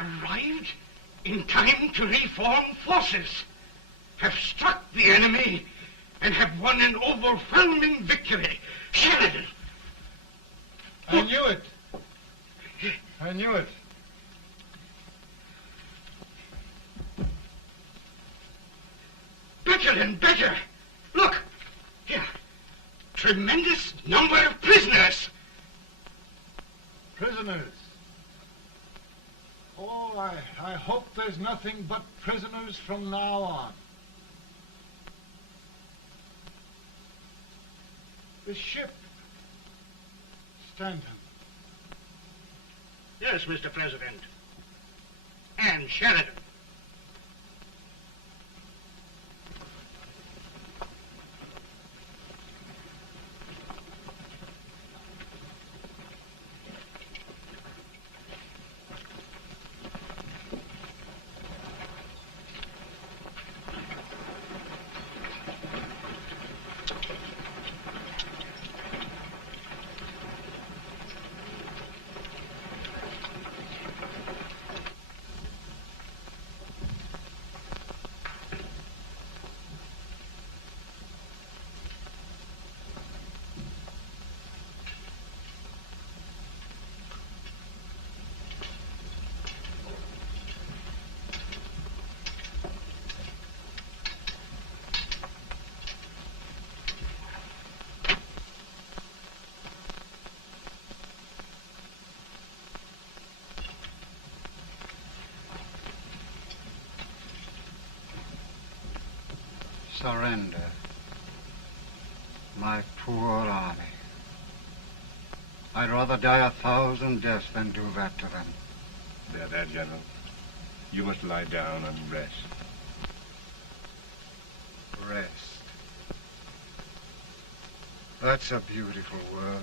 Arrived in time to reform forces, have struck the enemy, and have won an overwhelming victory. Sheridan! I knew it. I knew it. Better and better. Look, here. Tremendous number of prisoners. Prisoners. Oh, I hope there's nothing but prisoners from now on. The ship. Stanton. Yes, Mr. President. And Sheridan. Surrender. My poor army. I'd rather die 1,000 deaths than do that to them. There, General. You must lie down and rest. Rest. That's a beautiful word.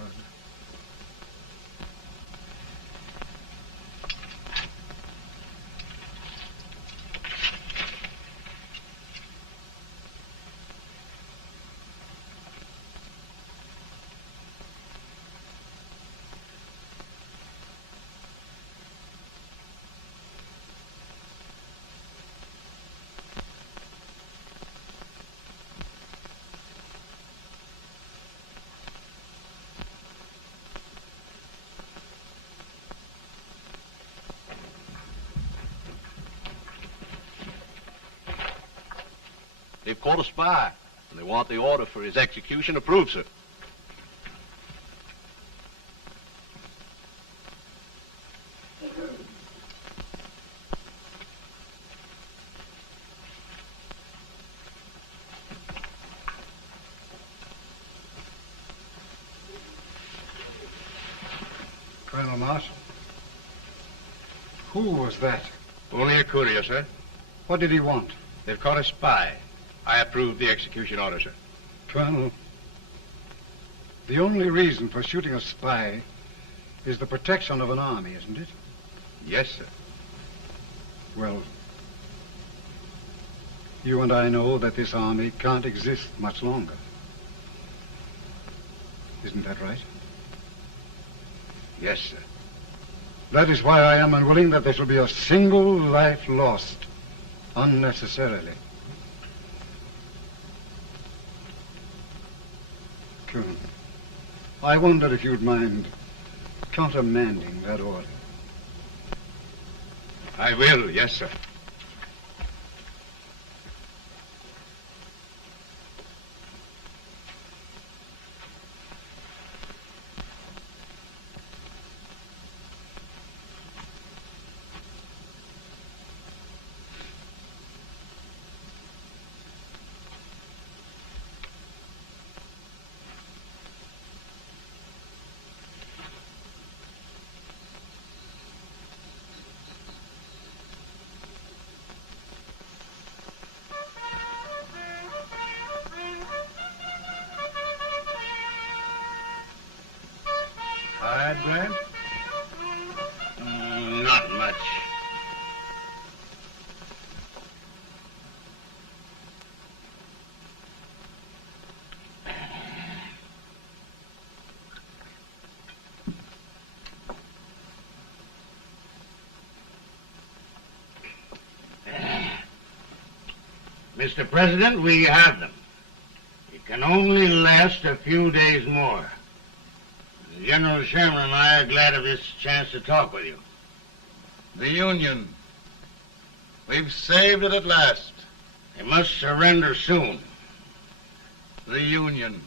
They've caught a spy, and they want the order for his execution approved, sir. Colonel Marshall. Who was that? Only a courier, sir. What did he want? They've caught a spy. I approve the execution order, sir. Colonel, the only reason for shooting a spy is the protection of an army, isn't it? Yes, sir. Well, you and I know that this army can't exist much longer. Isn't that right? Yes, sir. That is why I am unwilling that there shall be a single life lost unnecessarily. Colonel, I wonder if you'd mind countermanding that order. I will, yes, sir. Tired, Grant? Not much. Mr. President, we have them. It can only last a few days more. General Sherman and I are glad of this chance to talk with you. The Union. We've saved it at last. They must surrender soon. The Union.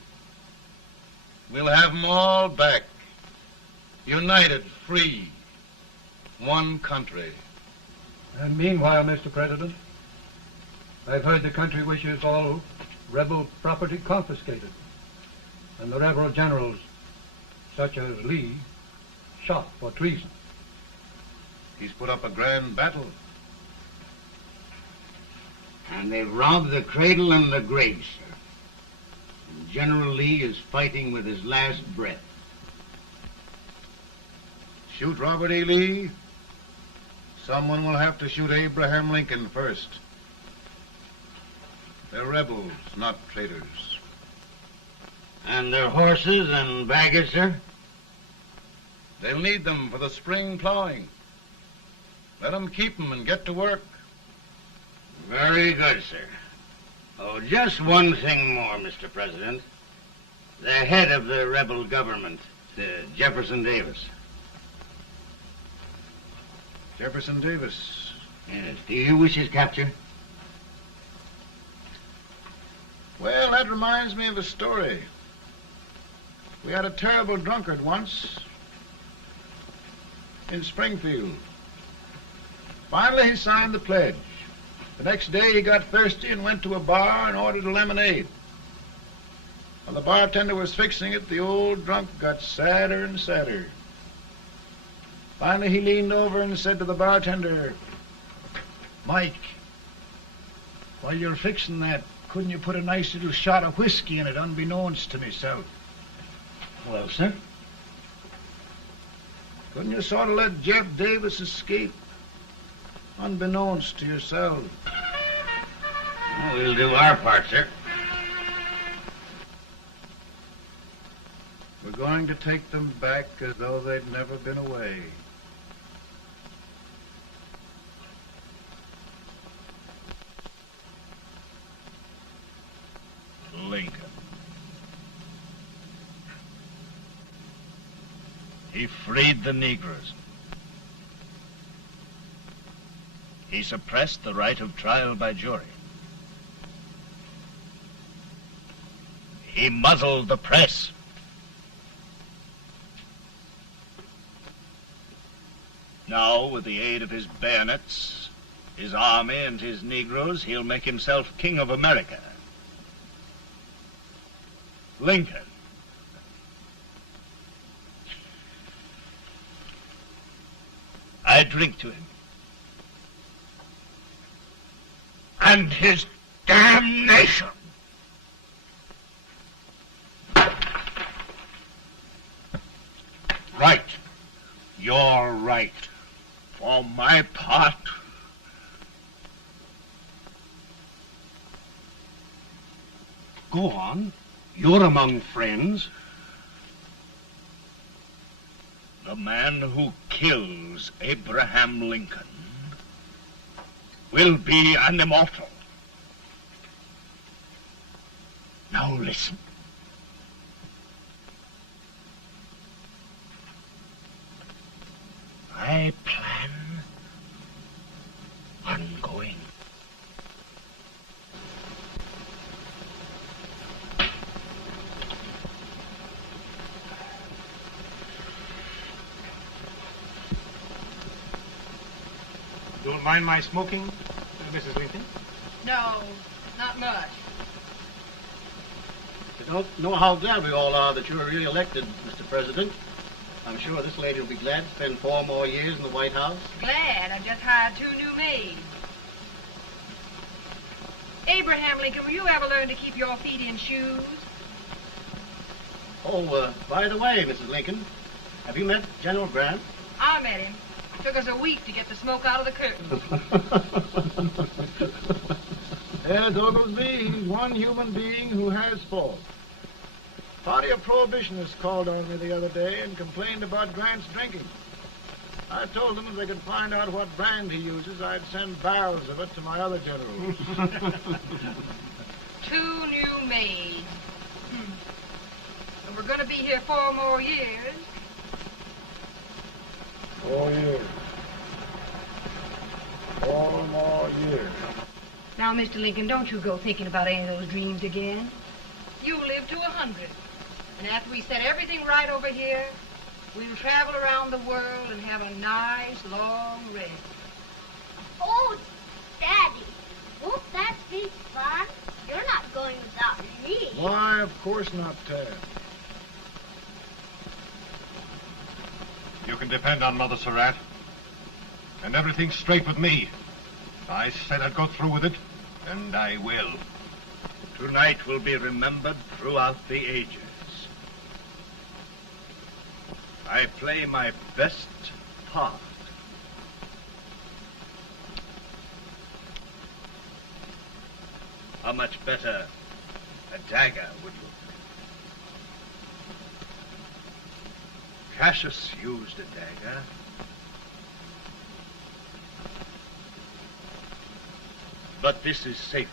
We'll have them all back. United, free. One country. And meanwhile, Mr. President, I've heard the country wishes all rebel property confiscated, and the rebel generals, such as Lee, shot for treason. He's put up a grand battle. And they've robbed the cradle and the grave, sir. And General Lee is fighting with his last breath. Shoot Robert E. Lee? Someone will have to shoot Abraham Lincoln first. They're rebels, not traitors. And their horses and baggage, sir? They'll need them for the spring plowing. Let them keep them and get to work. Very good, sir. Oh, just one thing more, Mr. President. The head of the rebel government, Jefferson Davis. Jefferson Davis? Yes. Do you wish his capture? Well, that reminds me of a story. We had a terrible drunkard once in Springfield. Finally, he signed the pledge. The next day, he got thirsty and went to a bar and ordered a lemonade. While the bartender was fixing it, the old drunk got sadder and sadder. Finally, he leaned over and said to the bartender, "Mike, while you're fixing that, couldn't you put a nice little shot of whiskey in it, unbeknownst to myself?" Well, sir? Couldn't you sort of let Jeff Davis escape, unbeknownst to yourself? Well, we'll do our part, sir. We're going to take them back as though they'd never been away. Lincoln. He freed the Negroes. He suppressed the right of trial by jury. He muzzled the press. Now, with the aid of his bayonets, his army, and his Negroes, he'll make himself king of America. Lincoln. I drink to him. And his damnation. Right. You're right. For my part, Go on. You're among friends. the man who kills Abraham Lincoln will be an immortal. Now listen. I plan on going. Don't mind my smoking, Mrs. Lincoln? No, not much. You don't know how glad we all are that you're re-elected, Mr. President. I'm sure this lady will be glad to spend 4 more years in the White House. Glad. I've just hired 2 new maids. Abraham Lincoln, will you ever learn to keep your feet in shoes? Oh, by the way, Mrs. Lincoln, have you met General Grant? I met him. Took us a week to get the smoke out of the curtains. Yes, Oglesby, he's one human being who has faults. Party of Prohibitionists called on me the other day and complained about Grant's drinking. I told them if they could find out what brand he uses, I'd send barrels of it to my other generals. 2 new maids. And we're going to be here 4 more years. 4 years. 4 more years. Now, Mr. Lincoln, don't you go thinking about any of those dreams again. You live to 100. And after we set everything right over here, we'll travel around the world and have a nice, long rest. Oh, Daddy, won't that be fun? You're not going without me. Why, of course not, Tad. You can depend on Mother Surratt. And everything's straight with me. I said I'd go through with it, and I will. Tonight will be remembered throughout the ages. I play my best part. How much better a dagger would look. Cassius used a dagger. But this is safer.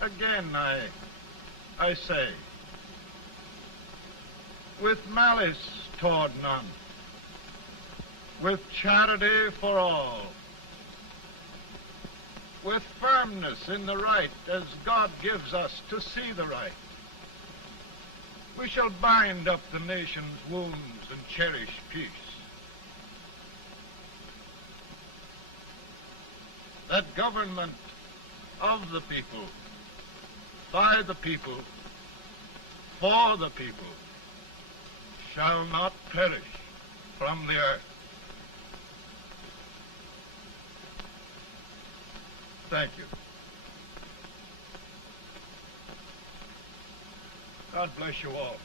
Again, I say, with malice toward none, with charity for all, with firmness in the right as God gives us to see the right, we shall bind up the nation's wounds and cherish peace. That government of the people, by the people, for the people, shall not perish from the earth. Thank you. God bless you all.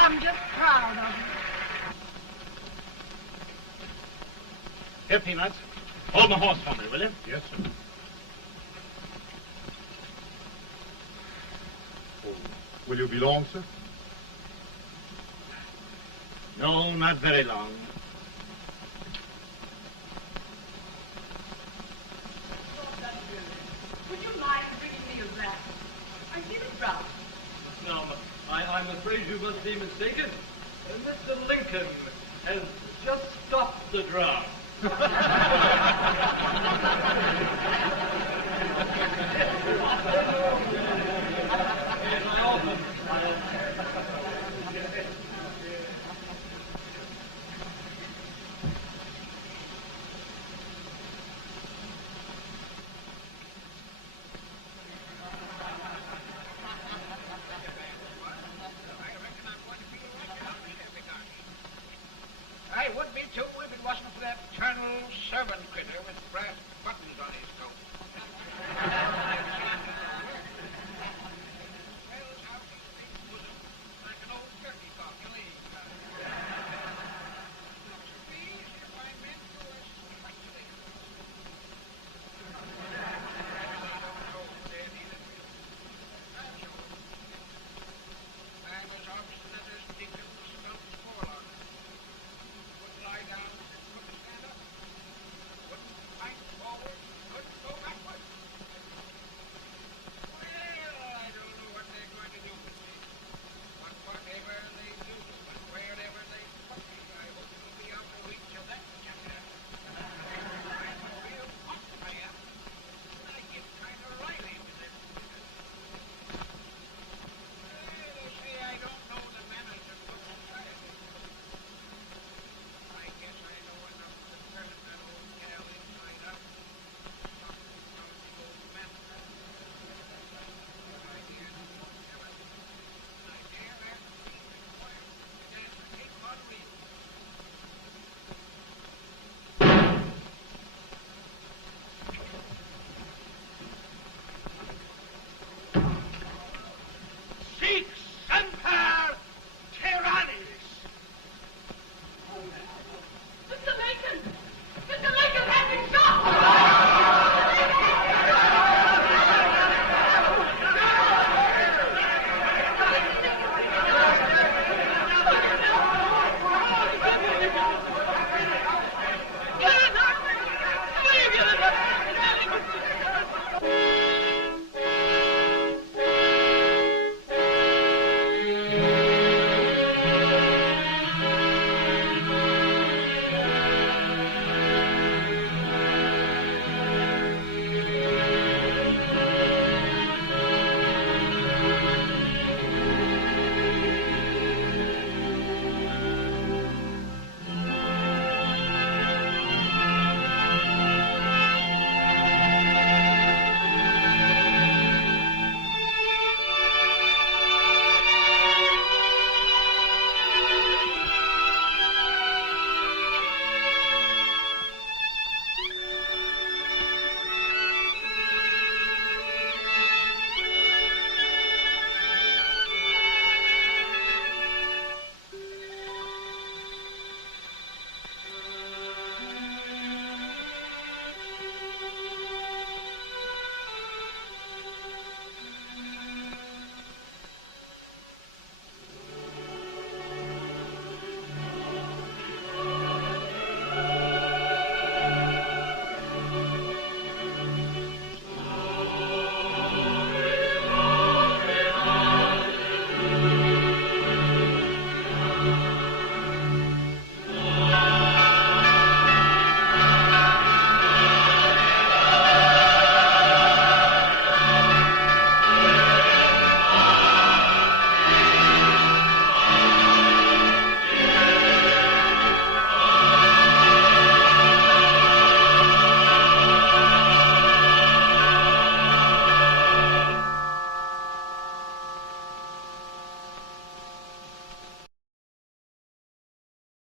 I'm just proud of you. Here, Peanuts. Hold my horse for me, will you? Yes, sir. Oh, will you be long, sir? No, not very long. Would you mind bringing me a glass? I feel it drop. No, I'm afraid you must be mistaken. Mr. Lincoln has just stopped the draft.